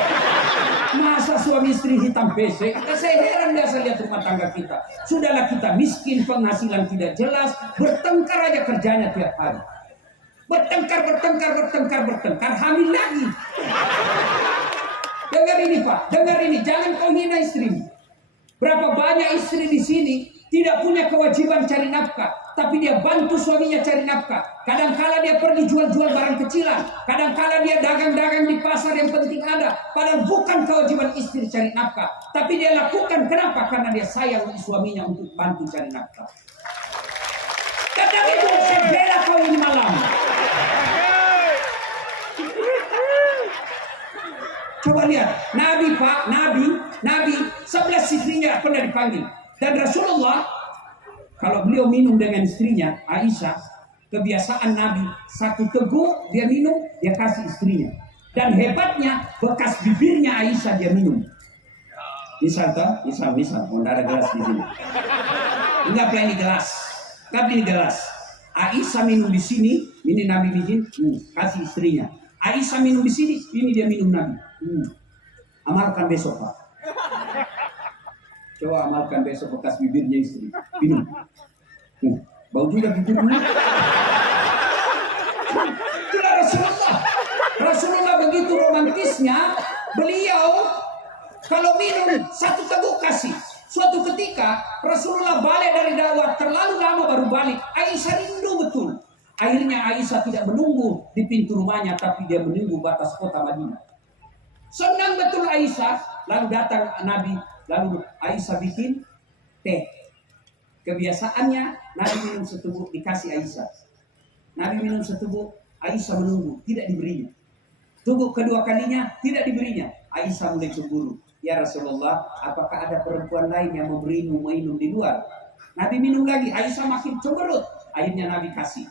Masa suami istri hitam pesek? Saya heran biasa lihat rumah tangga kita. Sudahlah kita miskin, penghasilan tidak jelas, bertengkar aja kerjanya tiap hari. Bertengkar, hamil lagi. Dengar ini Pak, dengar ini, jangan kau hina istrimu. Berapa banyak istri di sini tidak punya kewajiban cari nafkah, tapi dia bantu suaminya cari nafkah. Kadang-kala dia pergi jual-jual barang kecilan, kadang-kala dia dagang-dagang di pasar yang penting ada. Padahal bukan kewajiban istri cari nafkah, tapi dia lakukan. Kenapa? Karena dia sayang suaminya untuk bantu cari nafkah. Karena itu saya bela kau ini malam. Coba lihat, Nabi Pak, Nabi 11 istrinya pernah dipanggil. Dan Rasulullah, kalau beliau minum dengan istrinya Aisyah, Kebiasaan Nabi, satu teguk dia minum, dia kasih istrinya. Dan hebatnya, bekas bibirnya Aisyah dia minum. Misal, mau ada gelas di sini. Enggak ini gelas, tapi ini gelas. Aisyah minum di sini, ini Nabi bikin, kasih istrinya. Aisyah minum di sini, ini dia minum Nabi. Amalkan besok, Pak. Coba amalkan besok bekas bibirnya istri, minum. Bau juga bibirnya. Itulah Rasulullah. Rasulullah begitu romantisnya, beliau kalau minum satu teguk kasih. Suatu ketika Rasulullah balik dari dakwah, terlalu lama baru balik. Aisyah rindu betul. Akhirnya Aisyah tidak menunggu di pintu rumahnya, tapi dia menunggu batas kota Madinah. Senang betul Aisyah. Lalu datang Nabi, lalu Aisyah bikin teh. Kebiasaannya Nabi minum seteguk dikasih Aisyah. Nabi minum seteguk, Aisyah menunggu, tidak diberinya. Teguk kedua kalinya tidak diberinya. Aisyah mulai cemburu. Ya Rasulullah, apakah ada perempuan lain yang memberimu minum di luar? Nabi minum lagi, Aisyah makin cemberut. Akhirnya Nabi kasih.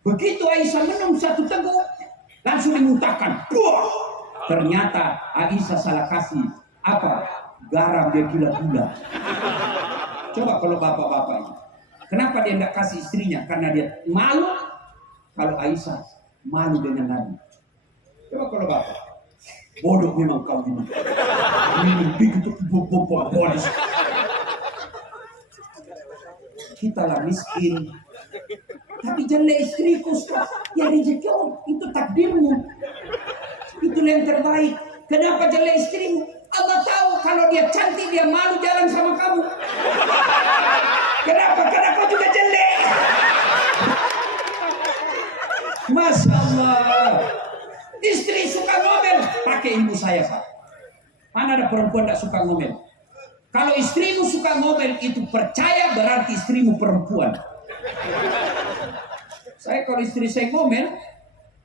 Begitu Aisyah minum satu teguk, langsung dimuntahkan. Buah! Ternyata Aisyah salah kasih. Apa? Garam dia gila-gila. Coba kalau bapak-bapak ini. Kenapa dia tidak kasih istrinya? Karena dia malu. Kalau Aisyah malu dengan Nabi. Coba kalau bapak. Bodoh memang kau ini. Minum begitu bodoh. Kita lah miskin. Tapi jelek istriku, ya rezeki itu takdirmu. Itu yang terbaik. Kenapa jelek istrimu? Allah tahu kalau dia cantik dia malu jalan sama kamu. Kenapa? Karena kau juga jelek. Masya Allah. Istri suka ngomel, pakai ibu saya, Pak. Mana ada perempuan tidak suka ngomel? Kalau istrimu suka ngomel, itu percaya berarti istrimu perempuan. Saya kalau istri saya ngomel,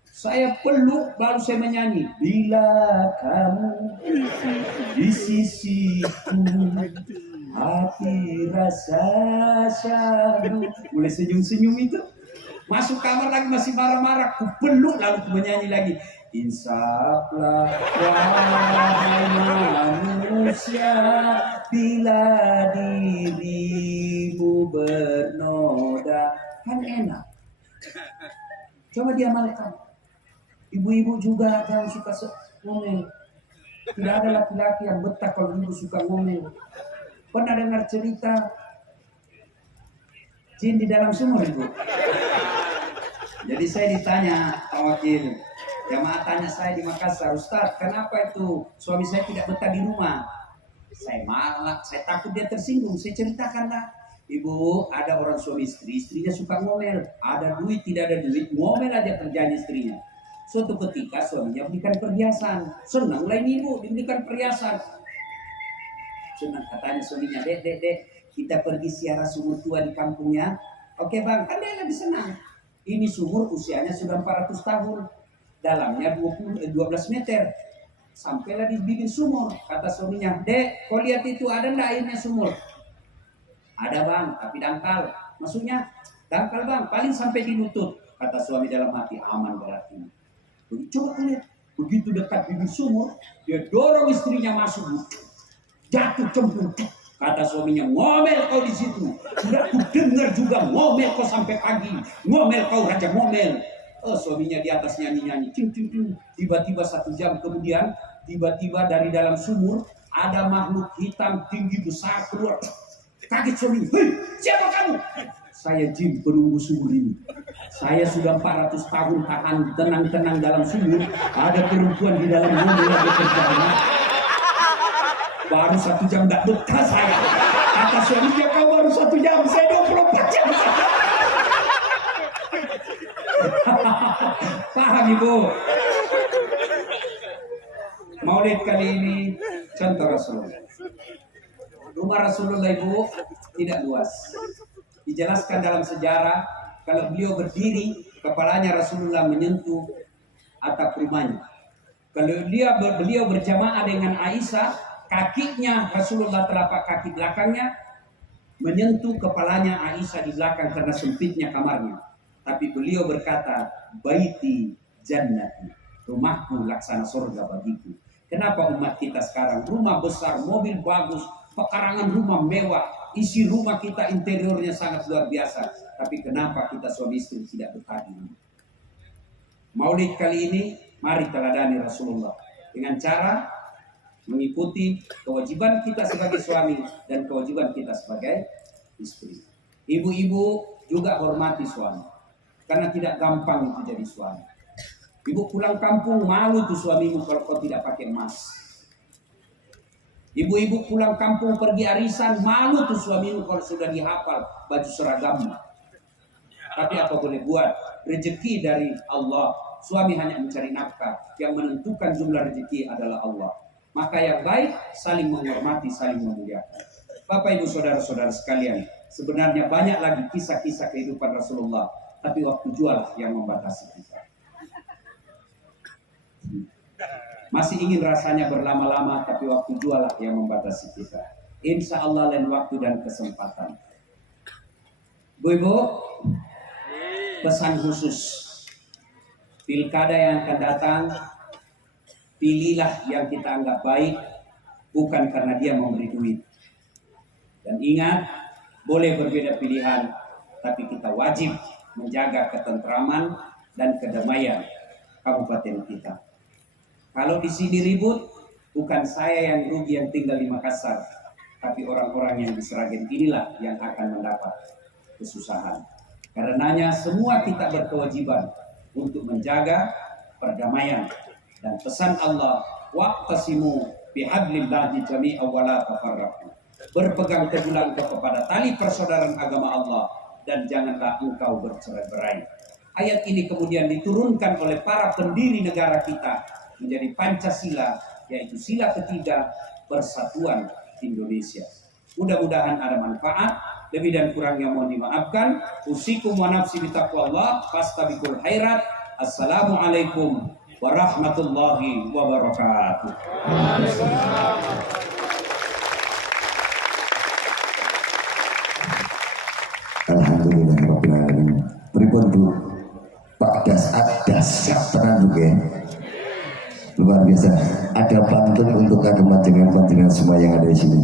saya peluk baru saya menyanyi. Bila kamu di sisiku, hati rasa syahdu. Mulai senyum-senyum itu. Masuk kamar lagi masih marah-marah. Ku peluk lalu ku menyanyi lagi. Insaflah wahai manusia, bila dirimu bernoda. Kan enak. Coba dia malaikat. Ibu-ibu juga jangan suka ngomel. Tidak ada laki-laki yang betah kalau ibu suka ngomel. Pernah dengar cerita jin di dalam sumur, Ibu? Jadi saya ditanya Pak Wakil, jamaah tanya saya di Makassar, Ustaz, kenapa itu suami saya tidak betah di rumah? Saya marah, saya takut dia tersinggung. Saya ceritakan lah, Ibu, ada orang suami istri, istrinya suka ngomel. Ada duit, tidak ada duit, ngomel aja kerjaan istrinya. Suatu ketika suaminya berikan perhiasan. Senang lah ini Ibu, diberikan perhiasan. Senang katanya suaminya, dek, kita pergi siara sumur tua di kampungnya. Oke bang, kan dia lebih senang. Ini sumur usianya sudah 400 tahun. Dalamnya 12 meter. Sampailah di bibir sumur. Kata suaminya, dek, kau lihat itu ada enggak airnya sumur? Ada bang, tapi dangkal. Maksudnya, dangkal bang, paling sampai di lutut. Kata suami dalam hati, aman berarti. Coba kau lihat, begitu dekat bibir sumur, dia dorong istrinya masuk. Jatuh cemplung. Kata suaminya, ngomel kau di situ. Sudah ku dengar juga ngomel kau sampai pagi. Ngomel kau raja ngomel. Oh, suaminya di atas nyanyi-nyanyi. Tiba-tiba 1 jam kemudian, tiba-tiba dari dalam sumur ada makhluk hitam tinggi besar keluar. Kaget suami. Hei, siapa kamu? Saya jin penunggu sumur ini. Saya sudah 400 tahun tahan tenang-tenang dalam sumur. Ada perempuan di dalam sumur yang bekerja. Baru 1 jam tidak betah saya. Kata suaminya, kau baru 1 jam, saya 24 jam. Paham Ibu? Maulid kali ini contoh Rasulullah. Rumah Rasulullah Ibu tidak luas. Dijelaskan dalam sejarah, kalau beliau berdiri, kepalanya Rasulullah menyentuh atap rumahnya. Kalau beliau berjamaah dengan Aisyah, kakinya Rasulullah telapak kaki belakangnya menyentuh kepalanya Aisyah di belakang karena sempitnya kamarnya. Tapi beliau berkata, baiti jannati, rumahku laksana surga bagiku. Kenapa umat kita sekarang rumah besar, mobil bagus, pekarangan rumah mewah, isi rumah kita interiornya sangat luar biasa, tapi kenapa kita suami istri tidak betah di rumah? Maulid kali ini, mari teladani Rasulullah dengan cara mengikuti kewajiban kita sebagai suami dan kewajiban kita sebagai istri. Ibu-ibu juga hormati suami, karena tidak gampang itu jadi suami. Ibu pulang kampung, malu tuh suamimu kalau kau tidak pakai emas. Ibu-ibu pulang kampung pergi arisan, malu tuh suamimu kalau sudah dihafal baju seragammu. Tapi apa boleh buat, rezeki dari Allah. Suami hanya mencari nafkah, yang menentukan jumlah rezeki adalah Allah. Maka yang baik saling menghormati, saling memuliakan. Bapak Ibu saudara-saudara sekalian, sebenarnya banyak lagi kisah-kisah kehidupan Rasulullah, tapi waktu jual yang membatasi kita. Masih ingin rasanya berlama-lama, tapi waktu jual yang membatasi kita. Insya Allah lain waktu dan kesempatan. Bu-ibu, pesan khusus. Pilkada yang akan datang, pilihlah yang kita anggap baik, bukan karena dia memberi duit. Dan ingat, boleh berbeda pilihan, tapi kita wajib menjaga ketentraman dan kedamaian kabupaten kita. Kalau di sini ribut, bukan saya yang rugi yang tinggal di Makassar, tapi orang-orang yang di Sragen inilah yang akan mendapat kesusahan. Karenanya semua kita berkewajiban untuk menjaga perdamaian, dan pesan Allah, waqtasimu bihablillahi jami'an wa la tafarraqu. Berpegang teguhlah engkau kepada tali persaudaraan agama Allah, dan janganlah engkau bercerai-berai. Ayat ini kemudian diturunkan oleh para pendiri negara kita menjadi Pancasila, yaitu sila ketiga persatuan Indonesia. Mudah-mudahan ada manfaat. Lebih dan kurangnya mohon dimaafkan. Usikum wa nafsi bitaqwallah, fastabiqul khairat. Assalamualaikum warahmatullahi wabarakatuh. Alhamdulillah rabbil alamin. Pripun Bu? Pak Das siap tenan Bu ya. Luar biasa. Ada pantun untuk panjenengan semua yang ada di sini.